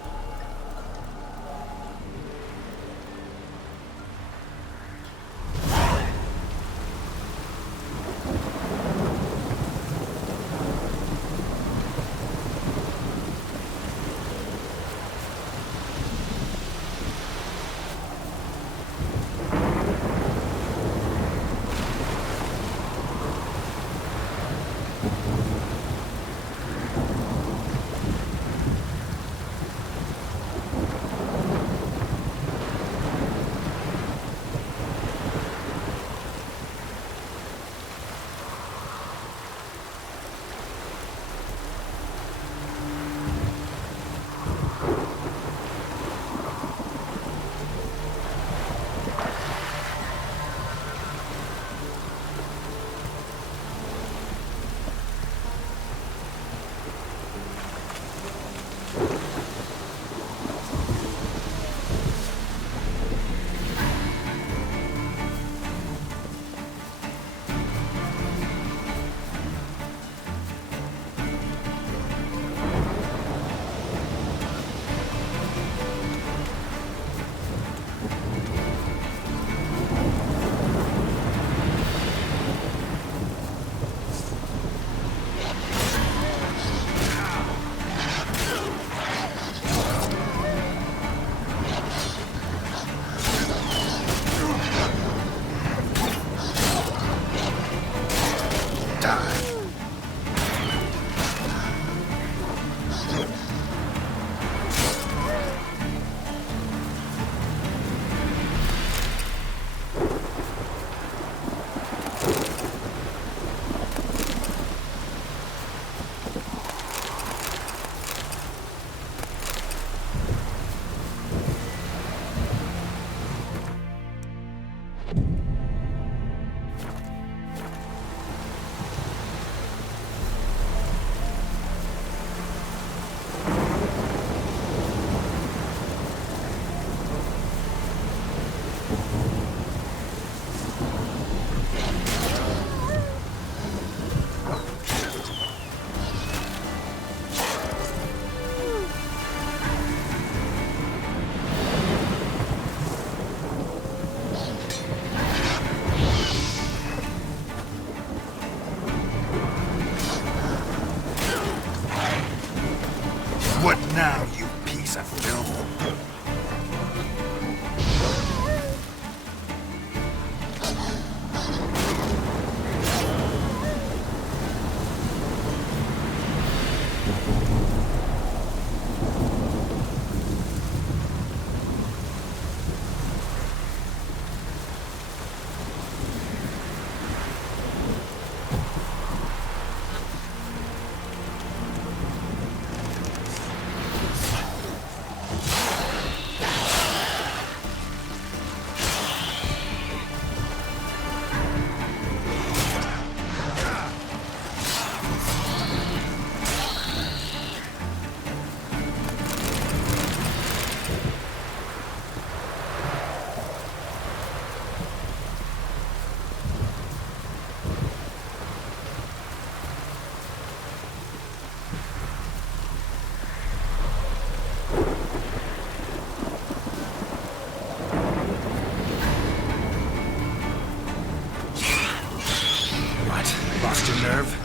Lost your nerve?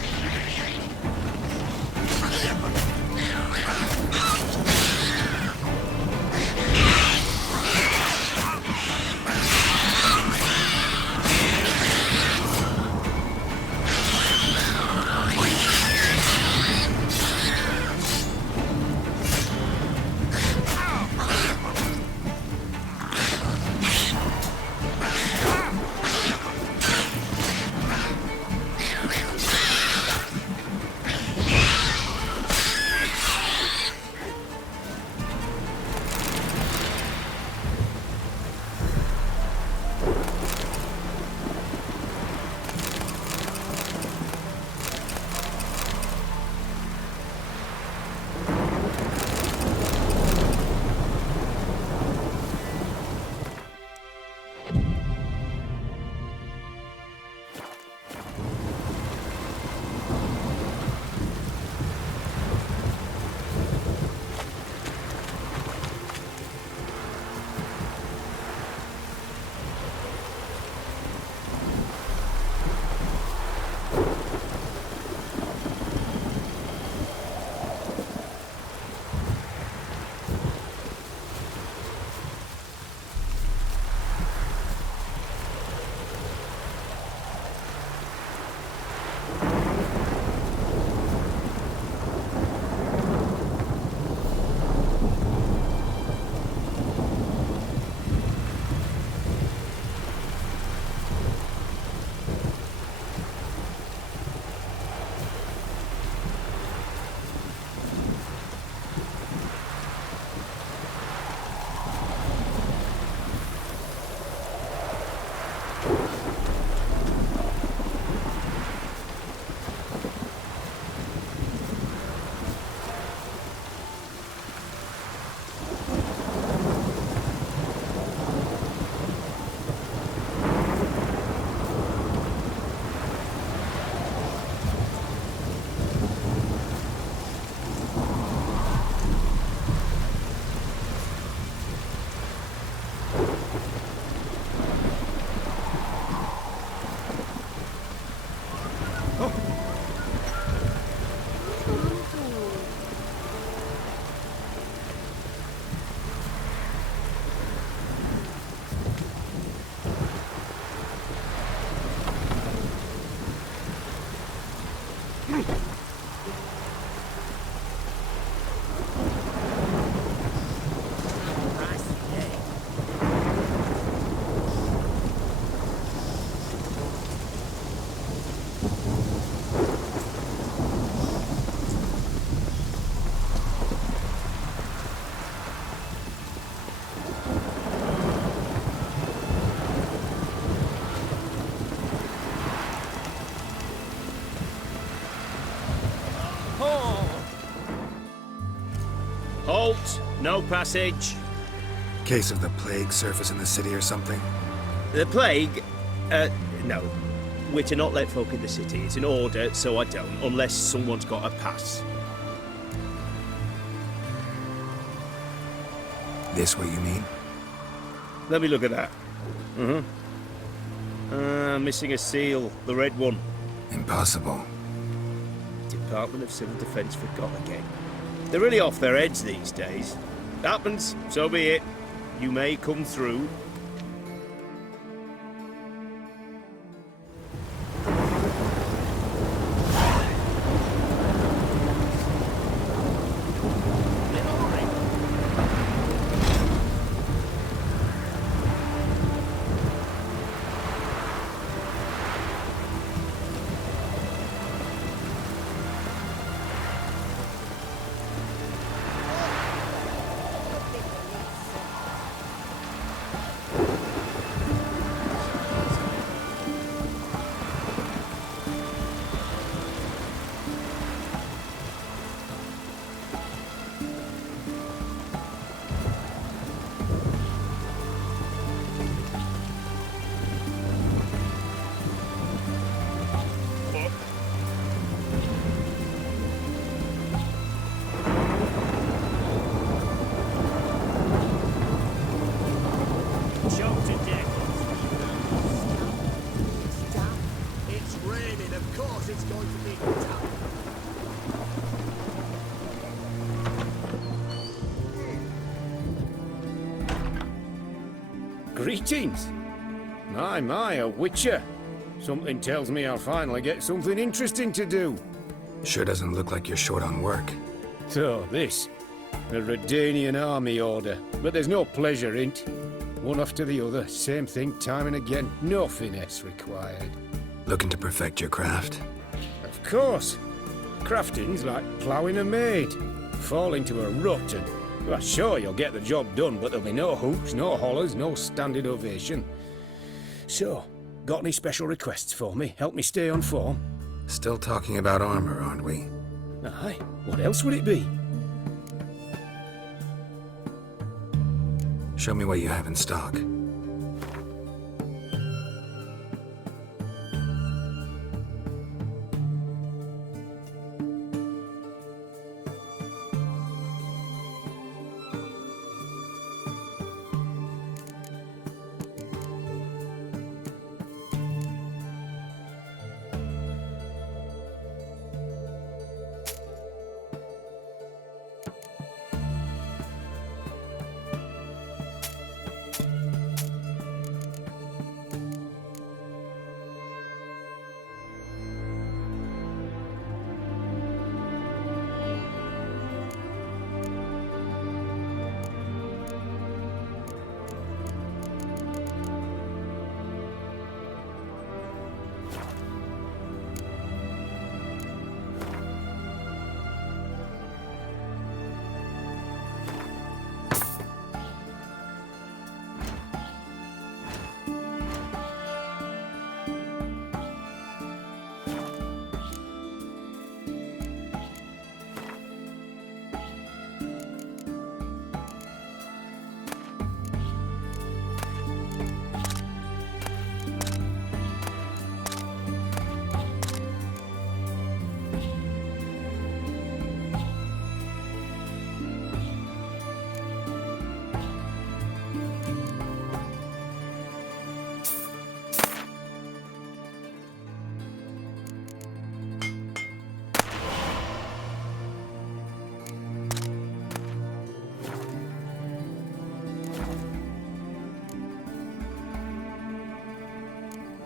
Halt! No passage. Case of the plague surface in the city or something? The plague? No. We're to not let folk in the city. It's an order, so I don't, unless someone's got a pass. This what you mean? Let me look at that. Missing a seal. The red one. Impossible. Department of Civil Defence forgot again. They're really off their heads these days. Happens, so be it. You may come through. raining, of course it's going to be tough. Greetings. My, a witcher. Something tells me I'll finally get something interesting to do. Sure doesn't look like you're short on work. So, this. The Redanian army order. But there's no pleasure in't. One after the other, same thing time and again. No finesse required. Looking to perfect your craft? Of course. Crafting's like ploughing a maid. Fall into a rut and... Well, sure, you'll get the job done, but there'll be no hoops, no hollers, no standing ovation. So, got any special requests for me? Help me stay on form? Still talking about armor, aren't we? Aye, what else would it be? Show me what you have in stock.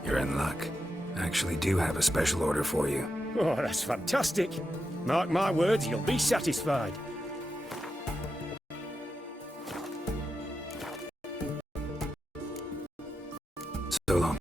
You're in luck. I actually do have a special order for you. Oh, that's fantastic. Mark my words, you'll be satisfied. So long.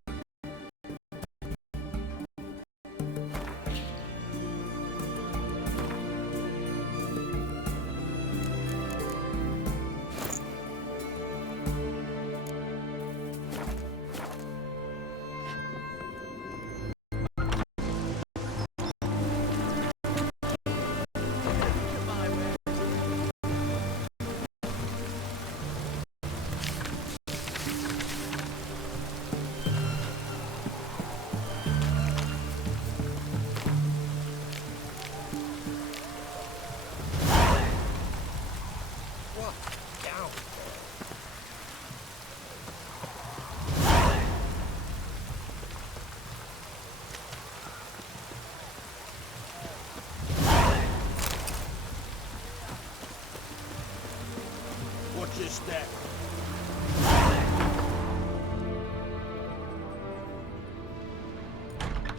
Watch your step.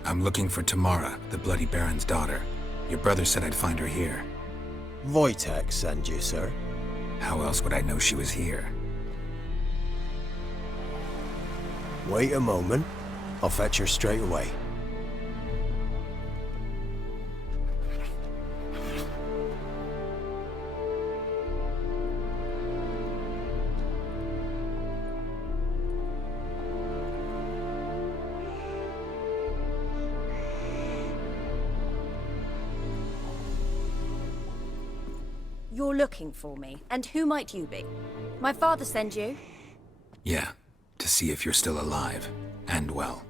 I'm looking for Tamara, the Bloody Baron's daughter. Your brother said I'd find her here. Wojtek send you, sir. How else would I know she was here? Wait a moment. I'll fetch her straight away. You're looking for me, and who might you be? My father send you? Yeah, to see if you're still alive. And well.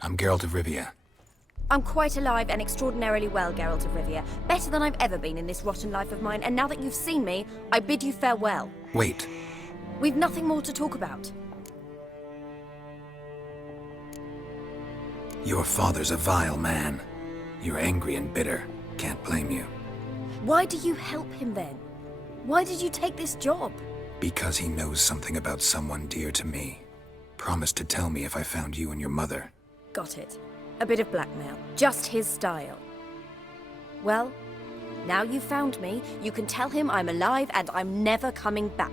I'm Geralt of Rivia. I'm quite alive and extraordinarily well, Geralt of Rivia. Better than I've ever been in this rotten life of mine, and now that you've seen me, I bid you farewell. Wait. We've nothing more to talk about. Your father's a vile man. You're angry and bitter. Can't blame you. Why do you help him then? Why did you take this job? Because he knows something about someone dear to me. Promised to tell me if I found you and your mother. Got it. A bit of blackmail. Just his style. Well, now you've found me, you can tell him I'm alive and I'm never coming back.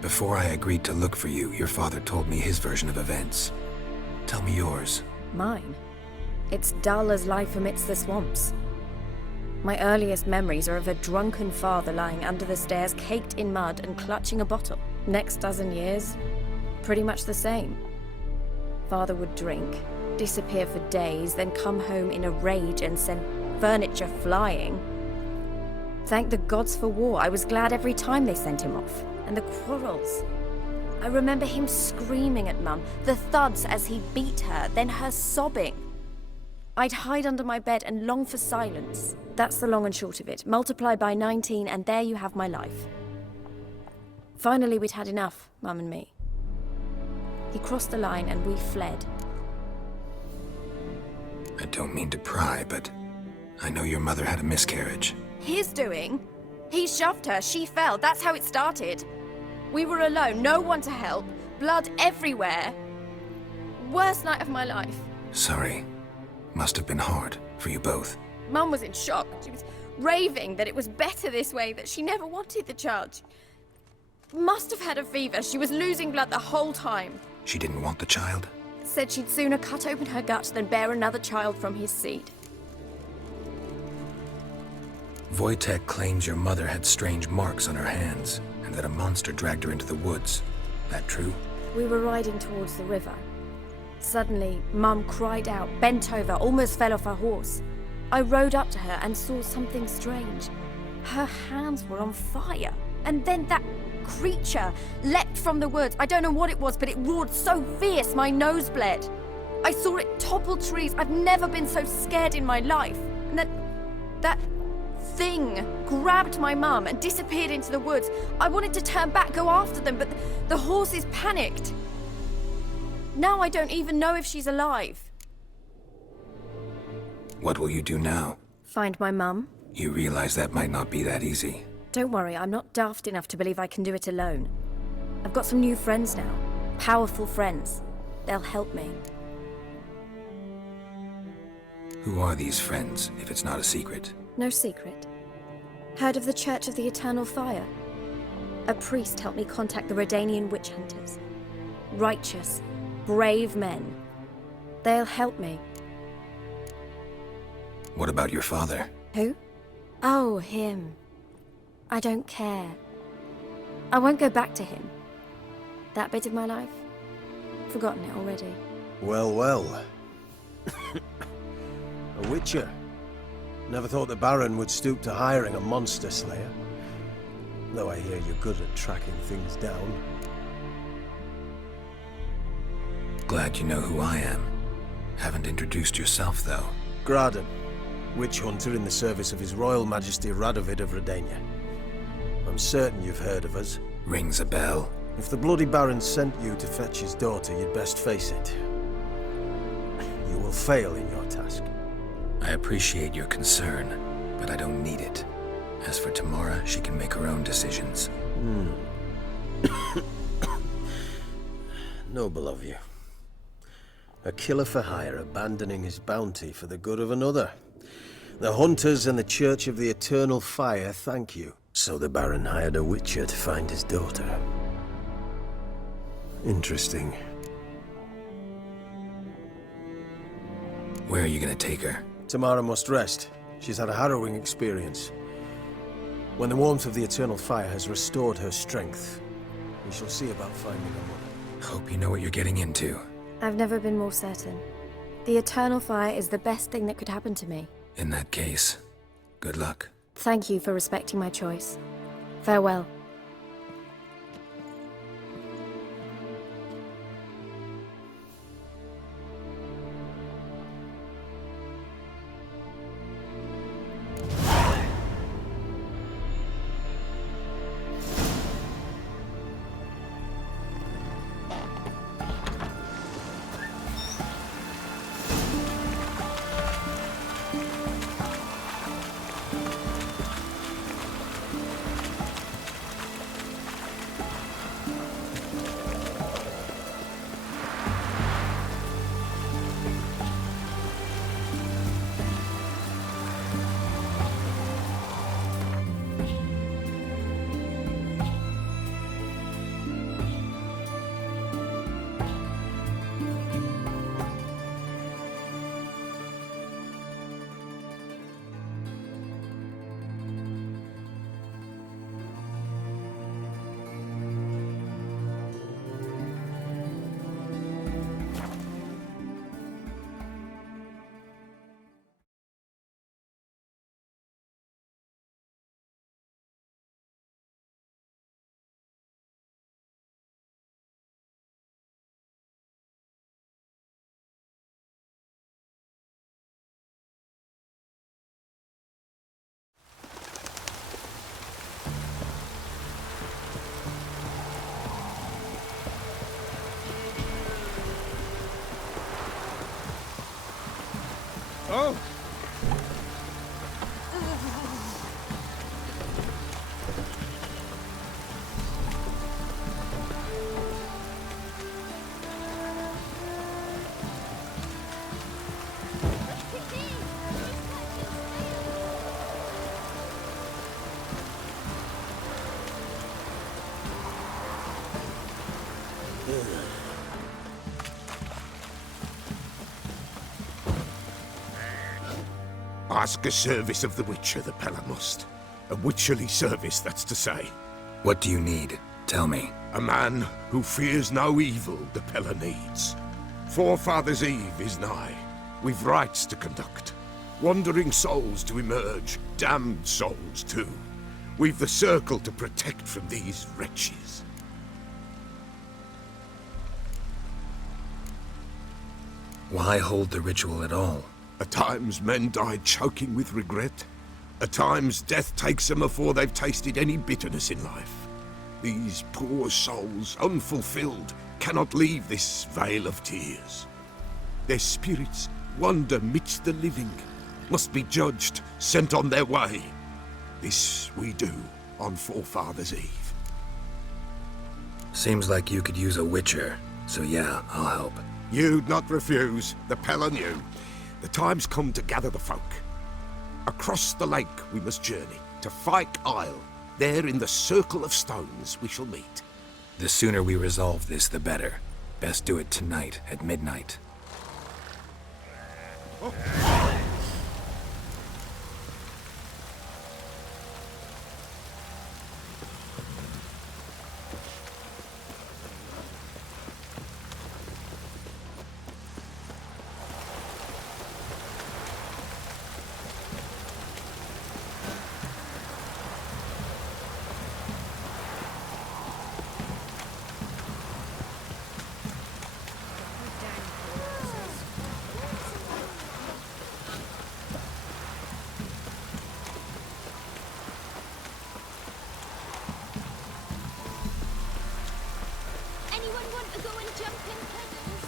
Before I agreed to look for you, your father told me his version of events. Tell me yours. Mine? It's dull as life amidst the swamps. My earliest memories are of a drunken father lying under the stairs, caked in mud and clutching a bottle. Next dozen years, pretty much the same. Father would drink, disappear for days, then come home in a rage and send furniture flying. Thank the gods for war. I was glad every time they sent him off. And the quarrels. I remember him screaming at Mum, the thuds as he beat her, then her sobbing. I'd hide under my bed and long for silence. That's the long and short of it. Multiply by 19 and there you have my life. Finally, we'd had enough, Mum and me. He crossed the line and we fled. I don't mean to pry, but I know your mother had a miscarriage. His doing? He shoved her, she fell, that's how it started. We were alone, no one to help, blood everywhere. Worst night of my life. Sorry. Must have been hard for you both. Mum was in shock. She was raving that it was better this way, that she never wanted the child. She must have had a fever. She was losing blood the whole time. She didn't want the child? Said she'd sooner cut open her gut than bear another child from his seed. Wojtek claims your mother had strange marks on her hands, and that a monster dragged her into the woods. That true? We were riding towards the river. Suddenly, Mum cried out, bent over, almost fell off her horse. I rode up to her and saw something strange. Her hands were on fire. And then that creature leapt from the woods. I don't know what it was, but it roared so fierce my nose bled. I saw it topple trees. I've never been so scared in my life. And then that thing grabbed my mum and disappeared into the woods. I wanted to turn back, go after them, but the horses panicked. Now I don't even know if she's alive. What will you do now? Find my mum. You realize that might not be that easy. Don't worry, I'm not daft enough to believe I can do it alone. I've got some new friends now. Powerful friends. They'll help me. Who are these friends, if it's not a secret? No secret. Heard of the Church of the Eternal Fire? A priest helped me contact the Redanian witch hunters. Righteous, brave men. They'll help me. What about your father? Who? Oh, him. I don't care. I won't go back to him. That bit of my life? Forgotten it already. Well, well. A witcher. Never thought the Baron would stoop to hiring a monster slayer. Though I hear you're good at tracking things down. Glad you know who I am. Haven't introduced yourself, though. Graden, witch hunter in the service of His Royal Majesty Radovid of Redania. I'm certain you've heard of us. Rings a bell. If the bloody Baron sent you to fetch his daughter, you'd best face it. You will fail in your task. I appreciate your concern, but I don't need it. As for Tamara, she can make her own decisions. Noble of you. A killer for hire abandoning his bounty for the good of another. The hunters and the Church of the Eternal Fire thank you. So the Baron hired a witcher to find his daughter. Interesting. Where are you gonna take her? Tamara must rest. She's had a harrowing experience. When the warmth of the Eternal Fire has restored her strength, we shall see about finding her mother. Hope you know what you're getting into. I've never been more certain. The Eternal Fire is the best thing that could happen to me. In that case, good luck. Thank you for respecting my choice. Farewell. Oh! Ask a service of the Witcher, the Pella must. A witcherly service, that's to say. What do you need? Tell me. A man who fears no evil the Pella needs. Forefathers' Eve is nigh. We've rites to conduct. Wandering souls to emerge, damned souls too. We've the circle to protect from these wretches. Why hold the ritual at all? At times men die choking with regret. At times death takes them before they've tasted any bitterness in life. These poor souls, unfulfilled, cannot leave this vale of tears. Their spirits wander midst the living, must be judged, sent on their way. This we do on Forefathers' Eve. Seems like you could use a witcher, so yeah, I'll help. You'd not refuse, the Pella knew. The time's come to gather the folk. Across the lake we must journey, to Fyke Isle. There in the circle of stones we shall meet. The sooner we resolve this, the better. Best do it tonight, at midnight. Anyone want to go and jump in puddles?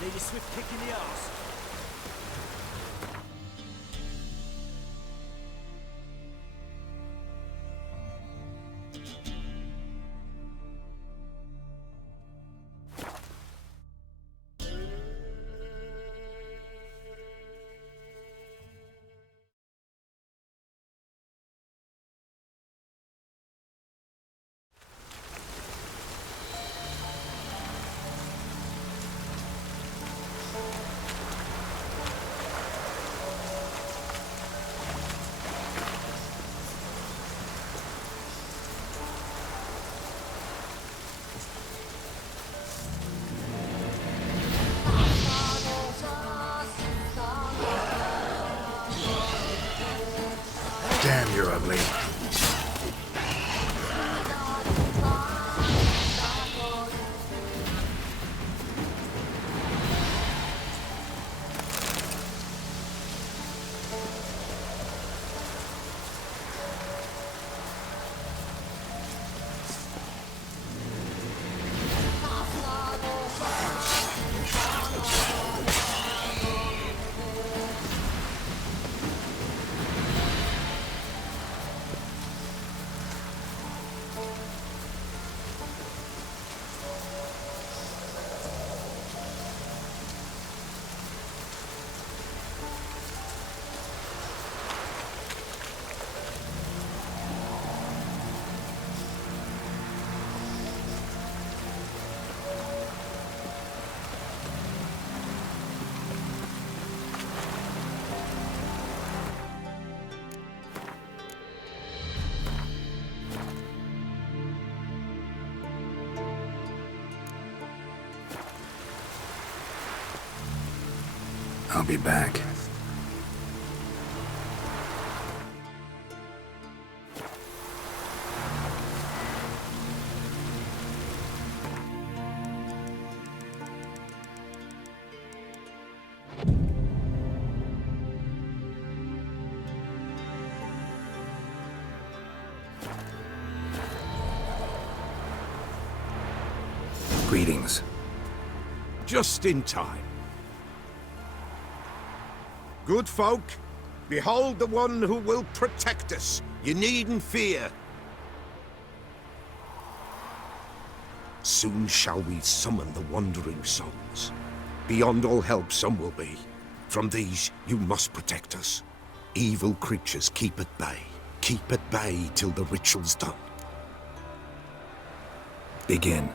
Need a swift kick in the arse. Damn, you're ugly. I'll be back. Greetings. Just in time. Good folk, behold the one who will protect us. You needn't fear. Soon shall we summon the wandering souls. Beyond all help some will be. From these you must protect us. Evil creatures keep at bay. Keep at bay till the ritual's done. Begin.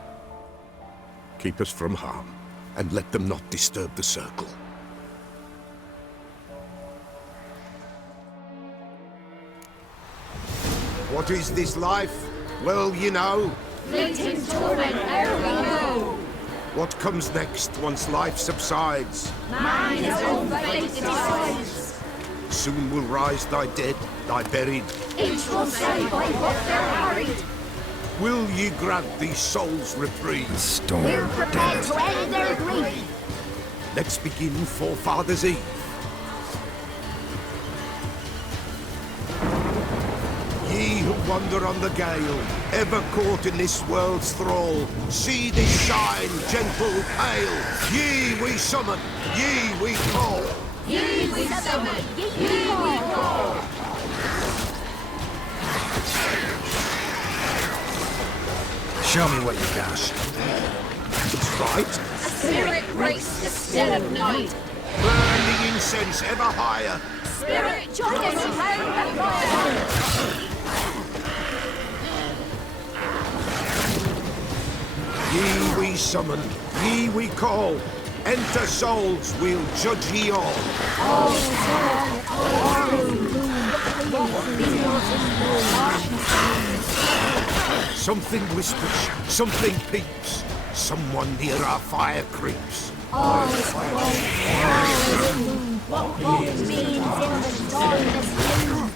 Keep us from harm, and let them not disturb the circle. What is this life? Well, you know. Fleeting torment ere we know. What comes next once life subsides? Mine is own fate decides. Soon will rise thy dead, thy buried. Each will say by what they're harried. Will ye grant these souls reprieve? Storm. We're prepared to end their grief. Let's begin Forefathers' Eve. Ye who wander on the gale, ever caught in this world's thrall, see this shine, gentle, pale. Ye we summon, ye we call. Ye we summon, ye we call. Show me what you got. It's right. A spirit breaks the still of night. Burn the incense ever higher. Spirit, join us around the fire. Ye we summon, ye we call. Enter souls, we'll judge ye all. Something whispers, something peeps. Someone near our fire creeps. What means in the darkness blue?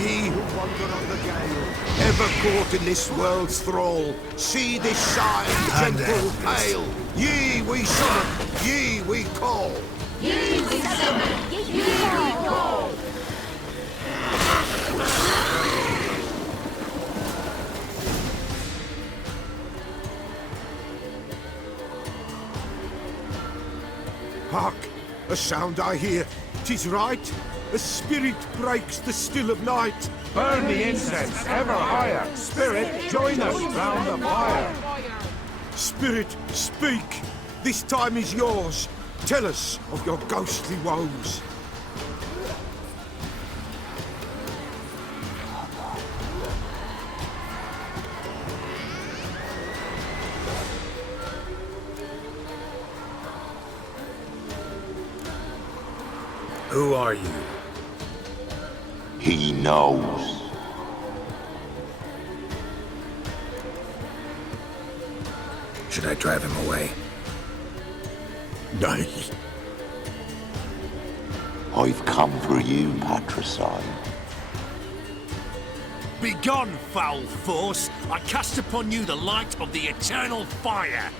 Ye who wander on the gale, ever caught in this world's thrall, see this shine, gentle, pale. Ye we summon, ye we call. Ye we summon, ye we call. Hark! A sound I hear. 'Tis right. A spirit breaks the still of night. Burn the incense ever higher. Spirit, join us round the fire. Spirit, speak. This time is yours. Tell us of your ghostly woes. Who are you? He knows. Should I drive him away? Nay. I've come for you, patricide. Begone, foul force! I cast upon you the light of the eternal fire!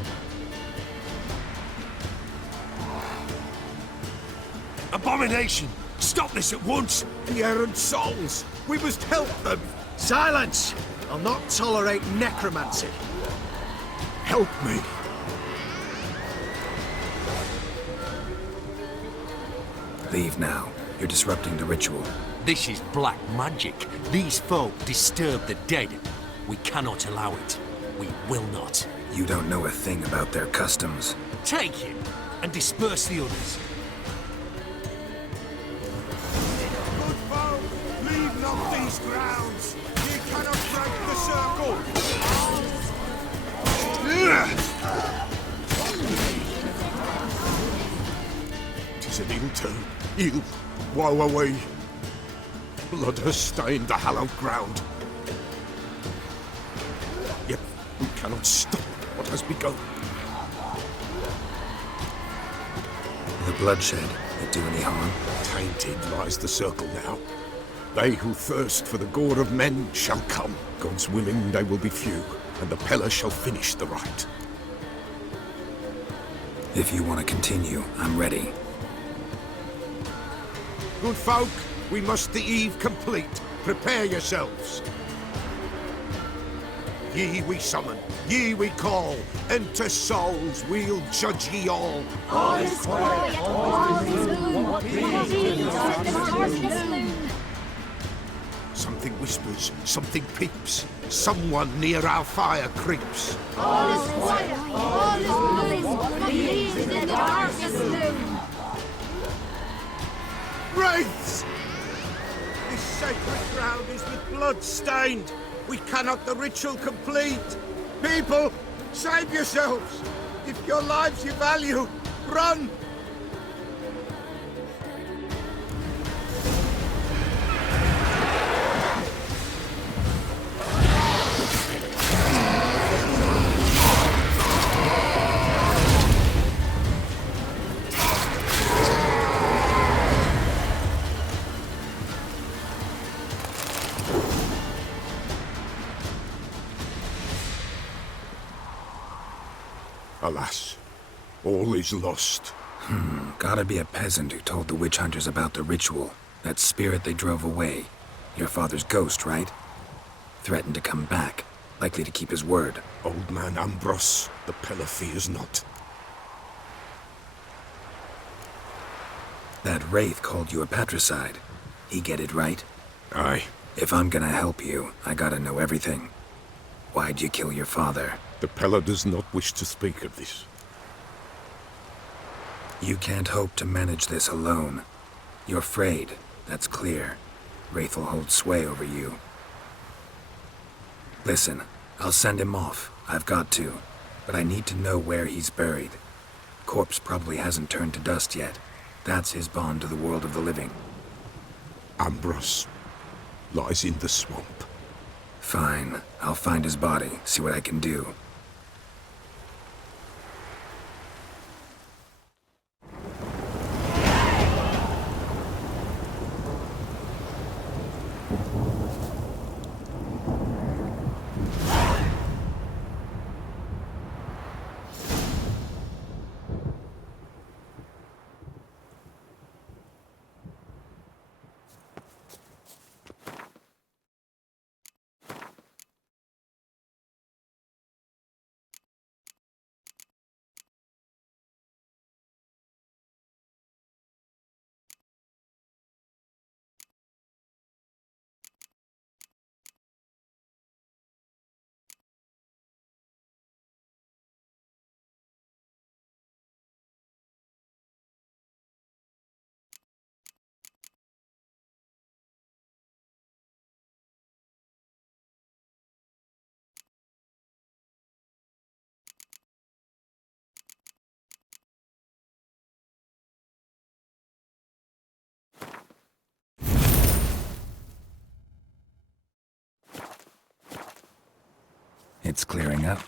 Abomination! Stop this at once! The errant souls! We must help them! Silence! I'll not tolerate necromancy. Help me! Leave now. You're disrupting the ritual. This is black magic. These folk disturb the dead. We cannot allow it. We will not. You don't know a thing about their customs. Take him and disperse the others. Good folk, leave not these grounds! Ye cannot break the circle! 'Tis an ill turn. Ill. Woe away. Blood has stained the hallowed ground. Yet we cannot stop what has begun. The bloodshed, it do any harm? Tainted lies the circle now. They who thirst for the gore of men shall come. God's willing, they will be few, and the Peller shall finish the rite. If you want to continue, I'm ready. Good folk, we must the eve complete. Prepare yourselves. Ye we summon, ye we call, and to souls we'll judge ye all. All is quiet, all is gloom. Something whispers, something peeps. Someone near our fire creeps. All is quiet, all is gloom. In the darkest gloom. Wraiths! This sacred ground is with blood stained. We cannot the ritual complete. People, save yourselves. If your lives you value, run! Alas, all is lost. Gotta be a peasant who told the witch hunters about the ritual. That spirit they drove away. Your father's ghost, right? Threatened to come back. Likely to keep his word. Old man Ambros, the Pella fears not. That wraith called you a patricide. He get it right? Aye. If I'm gonna help you, I gotta know everything. Why'd you kill your father? The Pella does not wish to speak of this. You can't hope to manage this alone. You're afraid, that's clear. Wraith will hold sway over you. Listen, I'll send him off. I've got to. But I need to know where he's buried. Corpse probably hasn't turned to dust yet. That's his bond to the world of the living. Ambros lies in the swamp. Fine. I'll find his body, see what I can do. It's clearing up.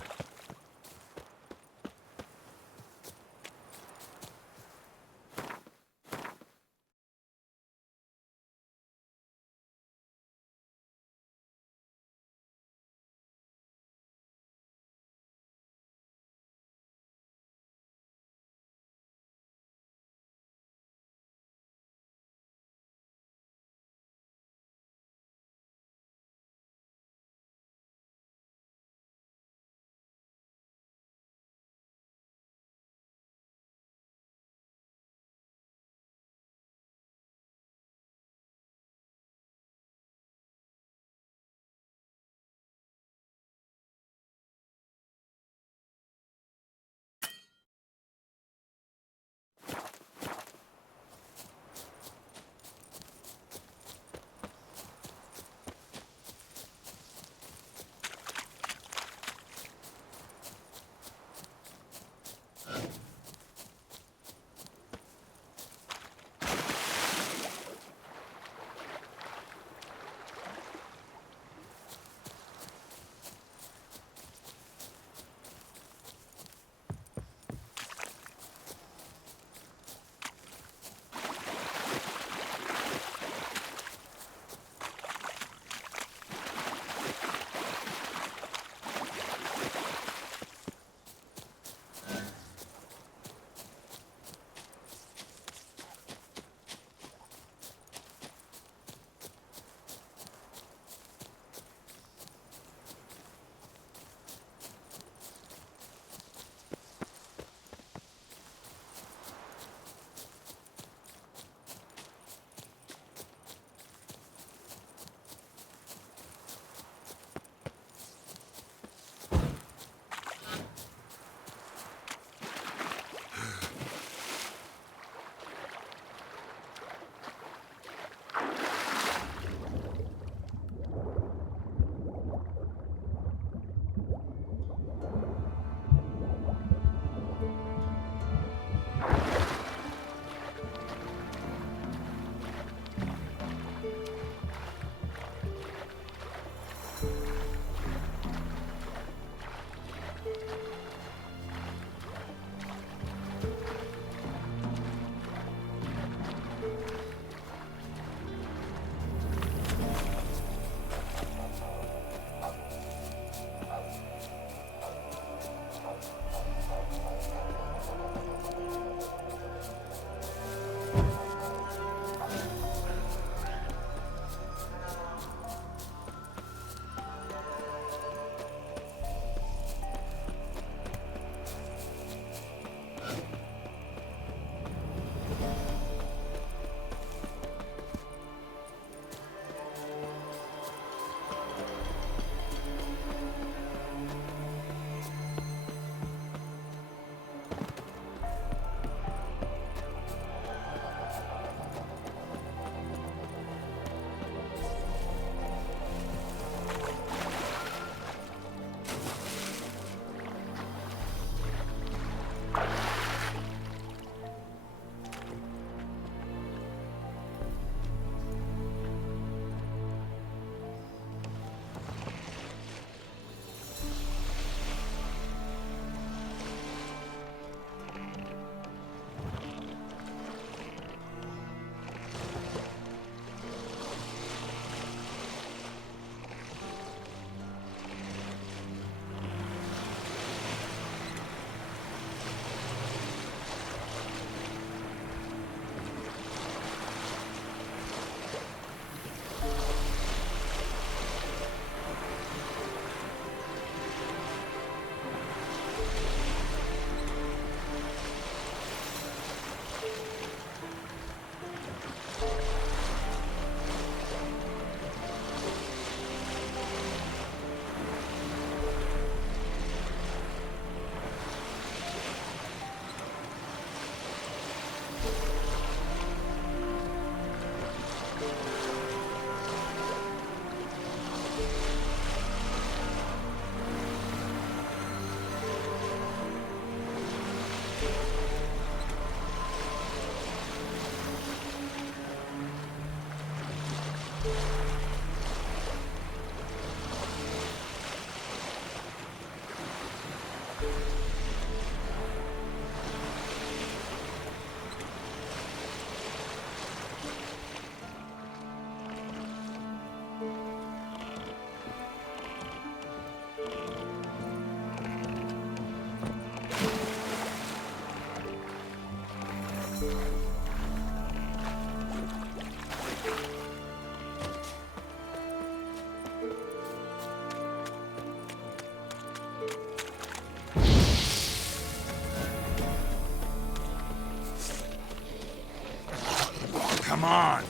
Come on!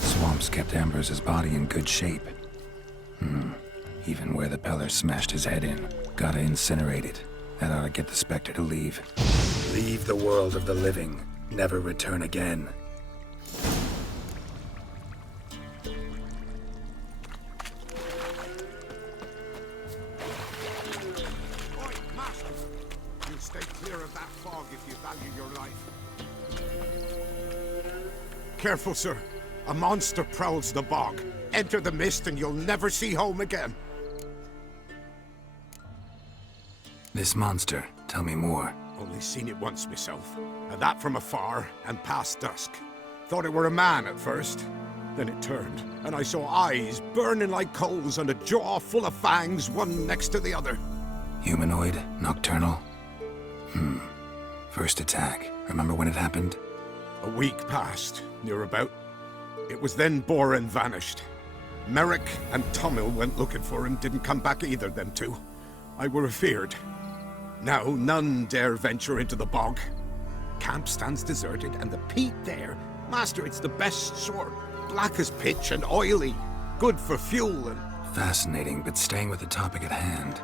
Swamps kept Ambrose's body in good shape. Even where the Peller smashed his head in. Gotta incinerate it. That ought to get the Spectre to leave. Leave the world of the living. Never return again. Oi, Master! You stay clear of that fog if you value your life. Careful, sir. A monster prowls the bog. Enter the mist and you'll never see home again. This monster, tell me more. Only seen it once myself, and that from afar and past dusk. Thought it were a man at first. Then it turned, and I saw eyes burning like coals and a jaw full of fangs, one next to the other. Humanoid? Nocturnal? First attack. Remember when it happened? A week passed, near about. It was then Boren vanished. Merrick and Tomil went looking for him, didn't come back either, them two. I were afeard. Now none dare venture into the bog. Camp stands deserted, and the peat there, Master, it's the best sort. Black as pitch and oily. Good for fuel and... Fascinating, but staying with the topic at hand.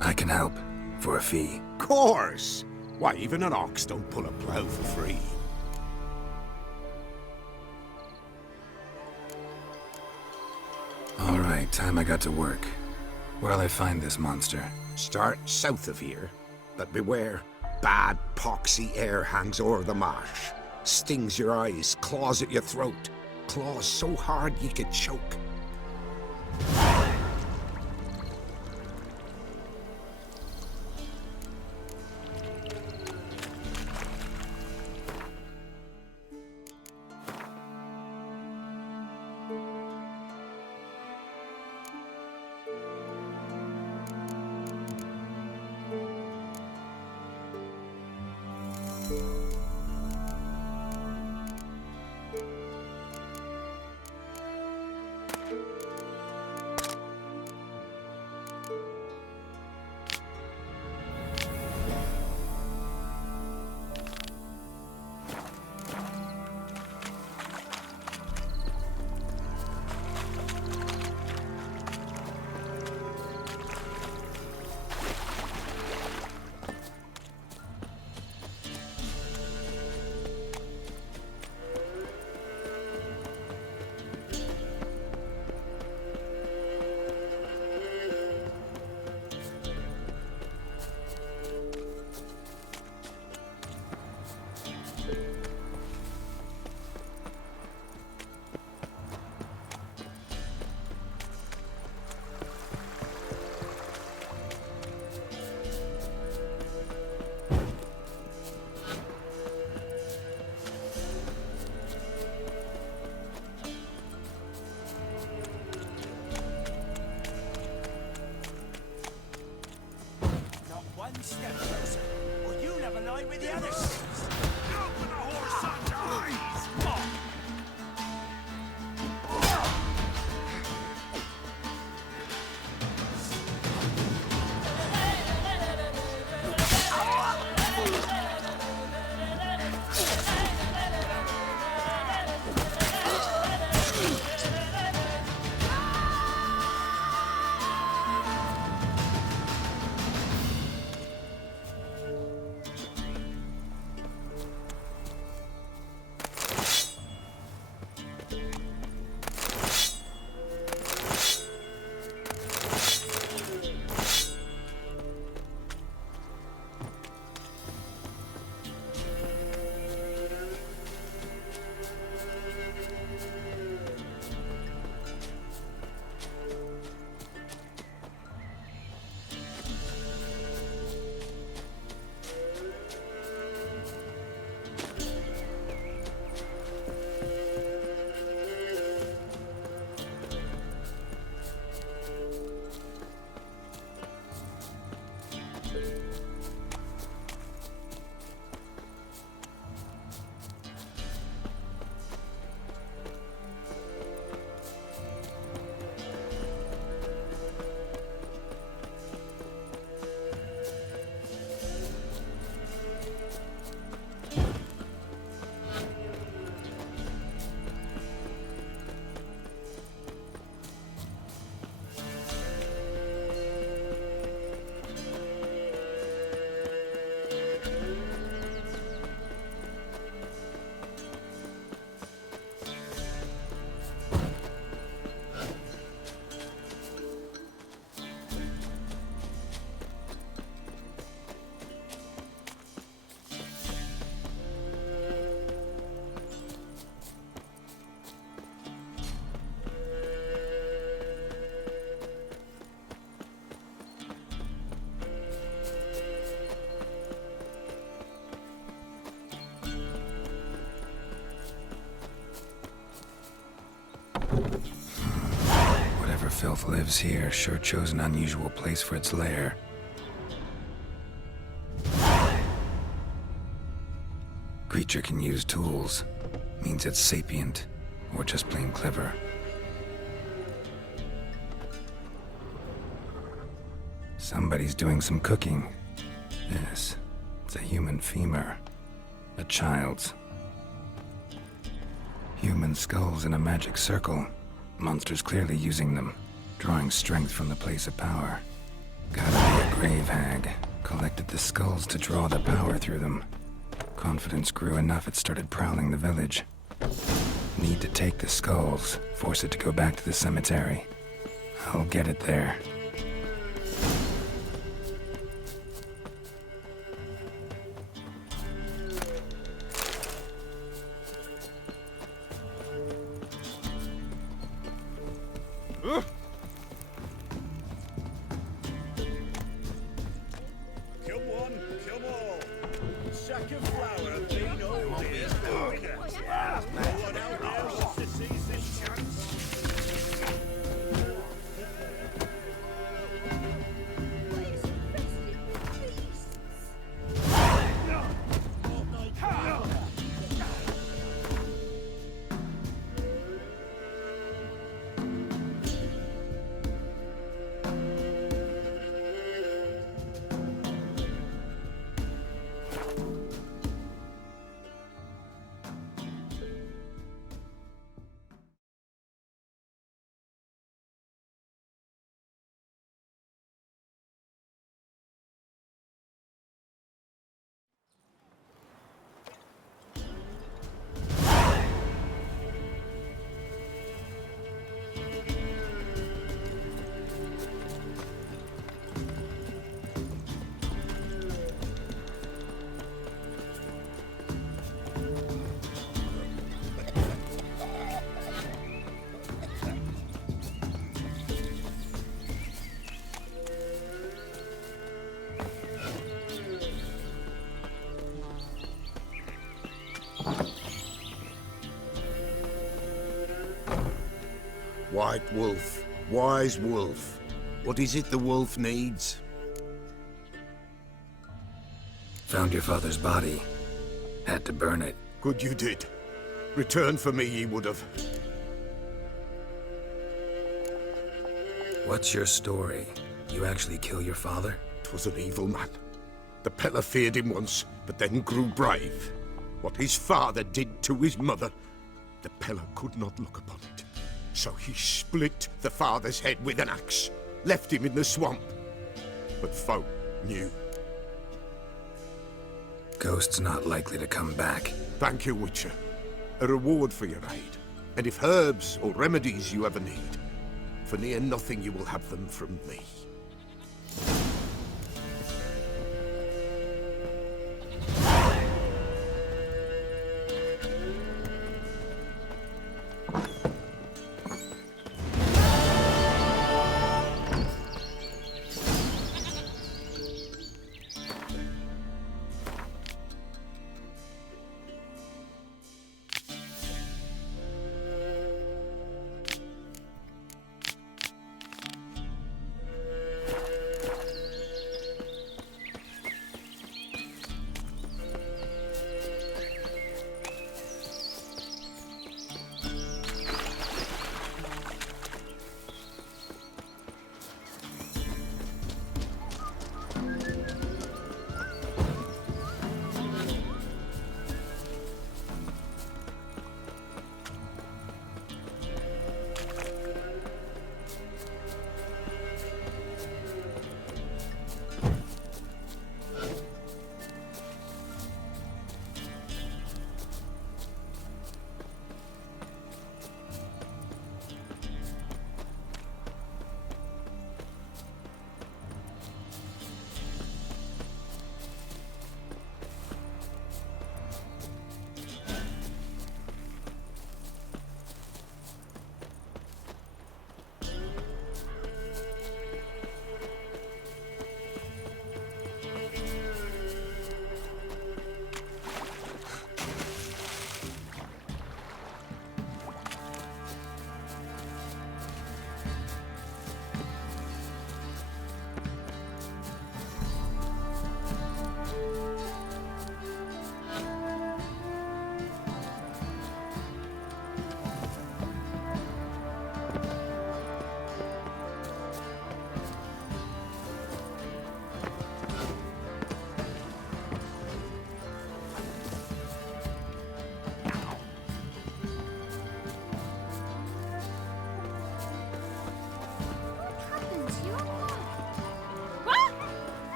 I can help. For a fee. Course! Why, even an ox don't pull a plough for free. All right, time I got to work. Where'll I find this monster? Start south of here, but beware. Bad, poxy air hangs o'er the marsh. Stings your eyes, claws at your throat. Claws so hard you could choke. Whatever filth lives here sure chose an unusual place for its lair. Creature can use tools. Means it's sapient, or just plain clever. Somebody's doing some cooking. Yes, it's a human femur. A child's. Human skulls in a magic circle. Monsters clearly using them, drawing strength from the place of power. Gotta be a grave hag. Collected the skulls to draw the power through them. Confidence grew enough it started prowling the village. Need to take the skulls, force it to go back to the cemetery. I'll get it there. White wolf, wise wolf. What is it the wolf needs? Found your father's body. Had to burn it. Good you did. Return for me ye would have. What's your story? You actually kill your father? 'Twas an evil man. The Peller feared him once, but then grew brave. What his father did to his mother, the Peller could not look upon it. So he split the father's head with an axe, left him in the swamp. But folk knew. Ghost's not likely to come back. Thank you, Witcher. A reward for your aid. And if herbs or remedies you ever need, for near nothing you will have them from me.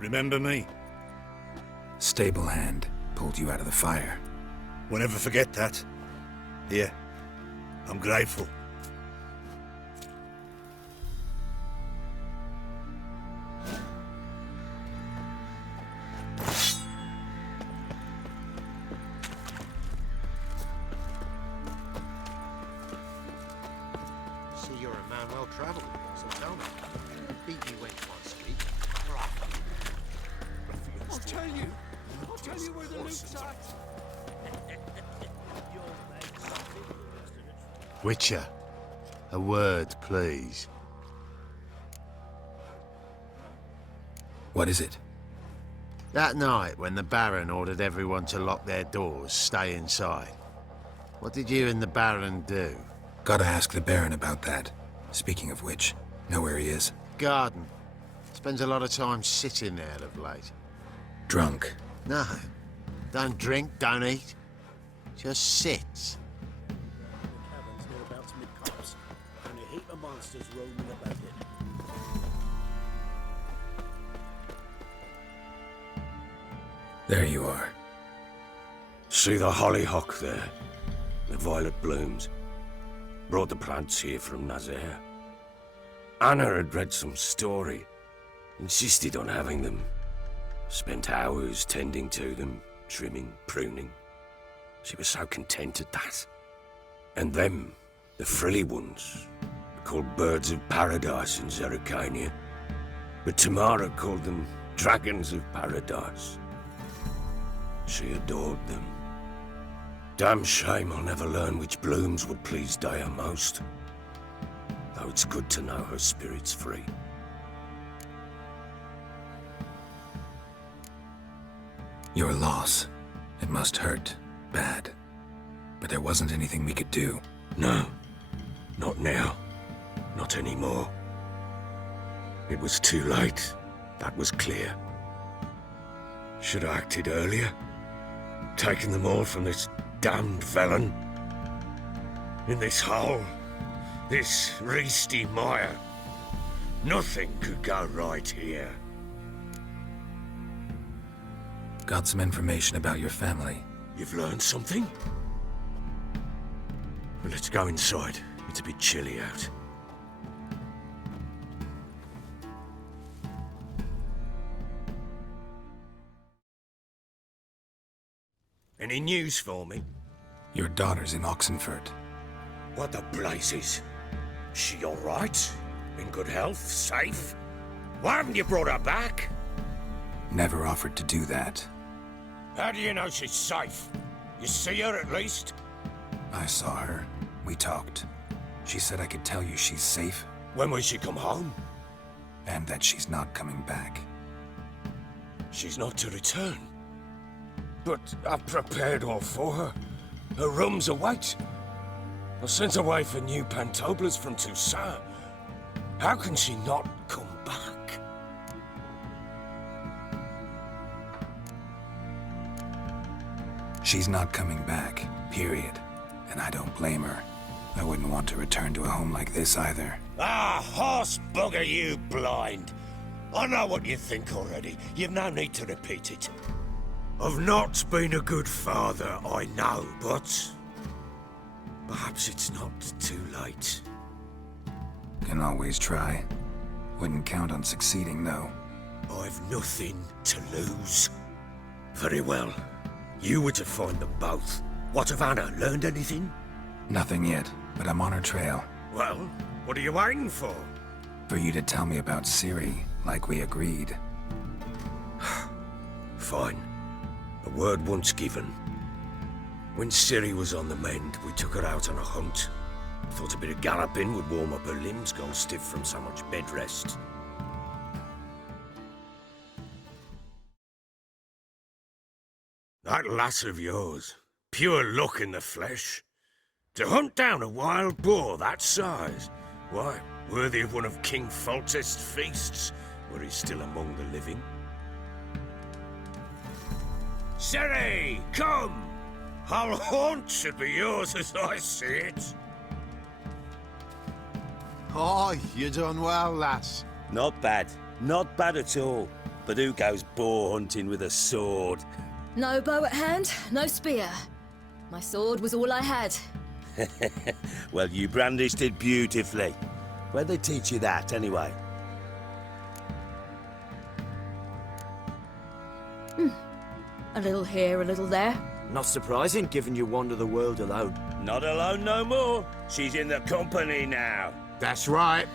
Remember me? Stable hand pulled you out of the fire. Won't ever forget that. Here, I'm grateful. See, you're a man well travelled, so tell me. Beat you went one street. I'll tell you where the loot's at. Witcher, a word, please. What is it? That night when the Baron ordered everyone to lock their doors, stay inside. What did you and the Baron do? Gotta ask the Baron about that. Speaking of which, know where he is? Garden. Spends a lot of time sitting there of late. Drunk. No. Don't drink, don't eat. Just sits. The cabin's nearabouts mid-cops, and a heap of monsters roaming about it. There you are. See the hollyhock there? The violet blooms. Brought the plants here from Nazaire. Anna had read some story. Insisted on having them. Spent hours tending to them, trimming, pruning. She was so content at that. And them, the frilly ones, called birds of paradise in Zerrikania. But Tamara called them dragons of paradise. She adored them. Damn shame I'll never learn which blooms would please Daya most. Though it's good to know her spirit's free. Your loss. It must hurt. Bad. But there wasn't anything we could do. No. Not now. Not anymore. It was too late. That was clear. Should have acted earlier. Taken them all from this damned felon. In this hole. This reesty mire. Nothing could go right here. Got some information about your family. You've learned something? Well, let's go inside. It's a bit chilly out. Any news for me? Your daughter's in Oxenford. What the blazes? She all right? In good health? Safe? Why haven't you brought her back? Never offered to do that. How do you know she's safe? You see her at least? I saw her. We talked. She said I could tell you she's safe. When will she come home? And that she's not coming back. She's not to return. But I've prepared all for her. Her room's await. I sent away for new pantoblas from Toussaint. How can she not come back? She's not coming back, period. And I don't blame her. I wouldn't want to return to a home like this either. Ah, horse bugger you, blind. I know what you think already. You've no need to repeat it. I've not been a good father, I know, but perhaps it's not too late. Can always try. Wouldn't count on succeeding, though. I've nothing to lose. Very well. You were to find them both. What of Anna? Learned anything? Nothing yet, but I'm on her trail. Well, what are you waiting for? For you to tell me about Ciri, like we agreed. Fine. A word once given. When Ciri was on the mend, we took her out on a hunt. Thought a bit of galloping would warm up her limbs, gone stiff from so much bed rest. That lass of yours, pure luck in the flesh. To hunt down a wild boar that size, why, worthy of one of King Foltest's feasts, were he still among the living. Ciri, come! Our haunt should be yours as I see it. Oh, you done well, lass. Not bad. Not bad at all. But who goes boar hunting with a sword? No bow at hand, no spear. My sword was all I had. Well, you brandished it beautifully. Where'd they teach you that, anyway? A little here, a little there. Not surprising, given you wander the world alone. Not alone no more. She's in the company now. That's right.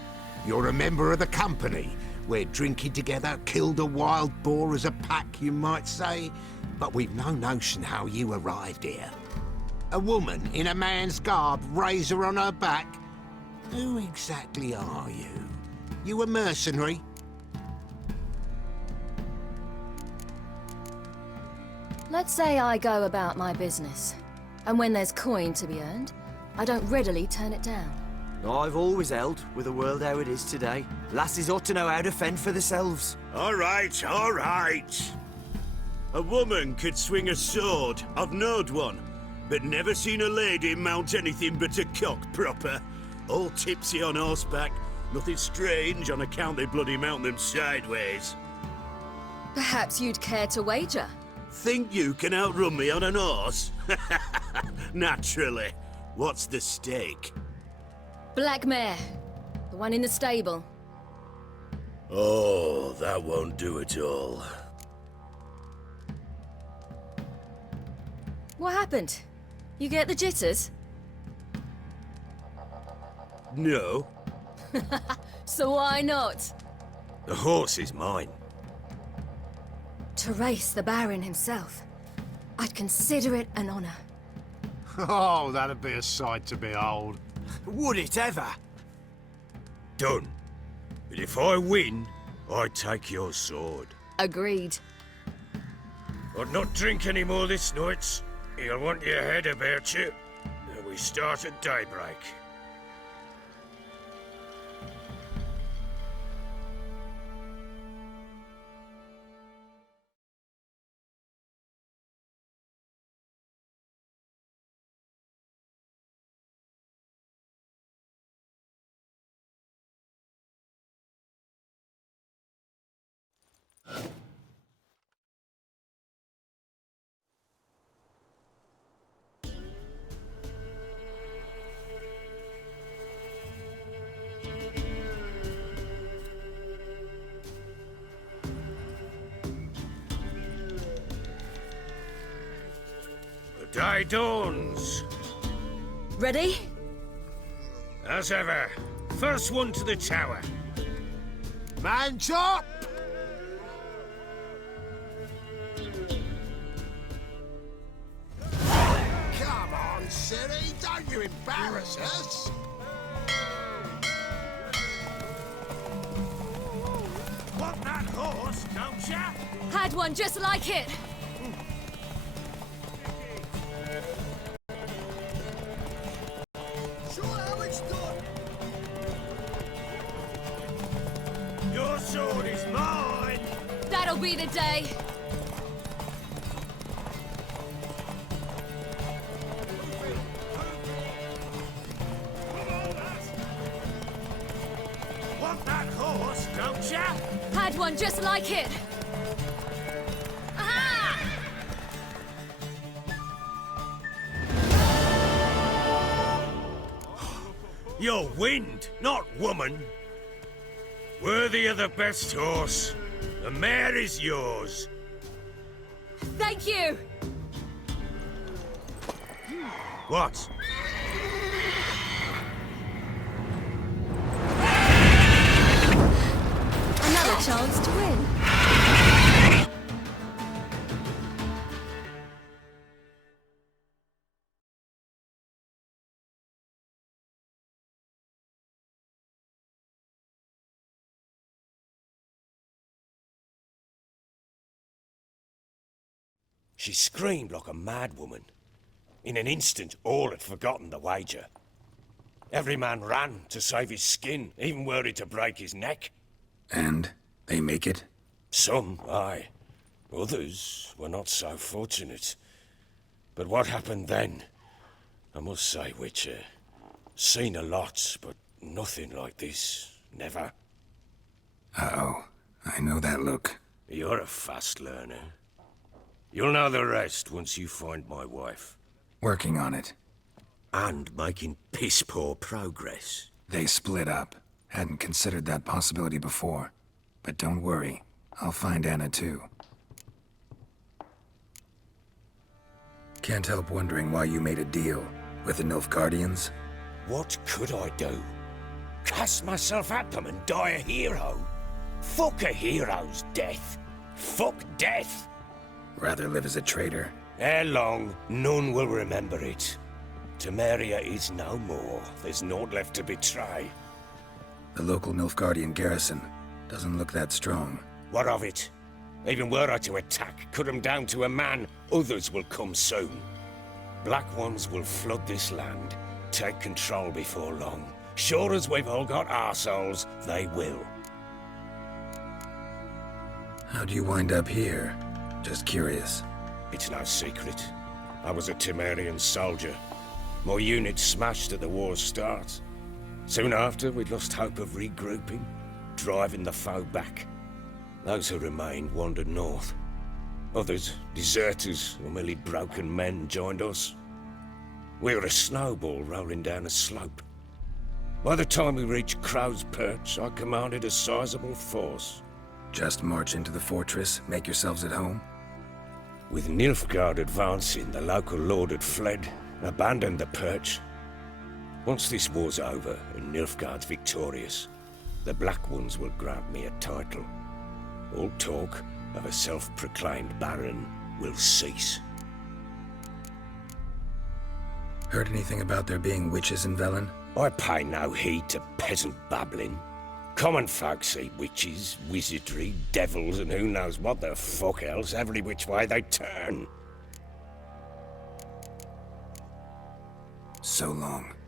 You're a member of the company. We're drinking together, killed a wild boar as a pack, you might say. But we've no notion how you arrived here. A woman in a man's garb, razor on her back. Who exactly are you? You a mercenary? Let's say I go about my business. And when there's coin to be earned, I don't readily turn it down. I've always held, with the world how it is today, lasses ought to know how to fend for themselves. All right, all right. A woman could swing a sword. I've knowed one. But never seen a lady mount anything but a cock proper. All tipsy on horseback. Nothing strange on account they bloody mount them sideways. Perhaps you'd care to wager? Think you can outrun me on an horse? Naturally. What's the stake? Black mare. The one in the stable. Oh, that won't do at all. What happened? You get the jitters? No. So why not? The horse is mine. To race the Baron himself. I'd consider it an honor. Oh, that'd be a sight to behold. Would it ever? Done. But if I win, I take your sword. Agreed. I'd not drink any more this night. You'll want your head about you. We start at daybreak. The day dawns. Ready? As ever, first one to the tower. Man chop! Come on, Siri, don't you embarrass us! Want that horse, don't ya? Had one just like it. Show how it's done! Your sword is mine! That'll be the day. Want that horse, don't ya? Had one just like it. Aha! You're wind, not woman. Worthy of the best horse. The mare is yours. Thank you. What? Another chance to win. She screamed like a mad woman. In an instant, all had forgotten the wager. Every man ran to save his skin, even were it to break his neck. And they make it? Some, aye. Others were not so fortunate. But what happened then? I must say, Witcher, seen a lot, but nothing like this. Never. Uh-oh. I know that look. You're a fast learner. You'll know the rest once you find my wife. Working on it. And making piss-poor progress. They split up. Hadn't considered that possibility before. But don't worry. I'll find Anna too. Can't help wondering why you made a deal with the Nilfgaardians. What could I do? Cast myself at them and die a hero? Fuck a hero's death. Fuck death. Rather live as a traitor. Ere long, none will remember it. Temeria is no more. There's naught left to betray. The local Nilfgaardian garrison doesn't look that strong. What of it? Even were I to attack, cut them down to a man, others will come soon. Black Ones will flood this land, take control before long. Sure as we've all got arseholes, they will. How do you wind up here? Just curious. It's no secret. I was a Temerian soldier. My unit smashed at the war's start. Soon after, we'd lost hope of regrouping, driving the foe back. Those who remained wandered north. Others, deserters or merely broken men, joined us. We were a snowball rolling down a slope. By the time we reached Crow's Perch, I commanded a sizable force. Just march into the fortress, make yourselves at home? With Nilfgaard advancing, the local lord had fled, abandoned the perch. Once this war's over and Nilfgaard's victorious, the Black Ones will grant me a title. All talk of a self-proclaimed baron will cease. Heard anything about there being witches in Velen? I pay no heed to peasant babbling. Common folk see witches, wizardry, devils, and who knows what the fuck else every which way they turn. So long.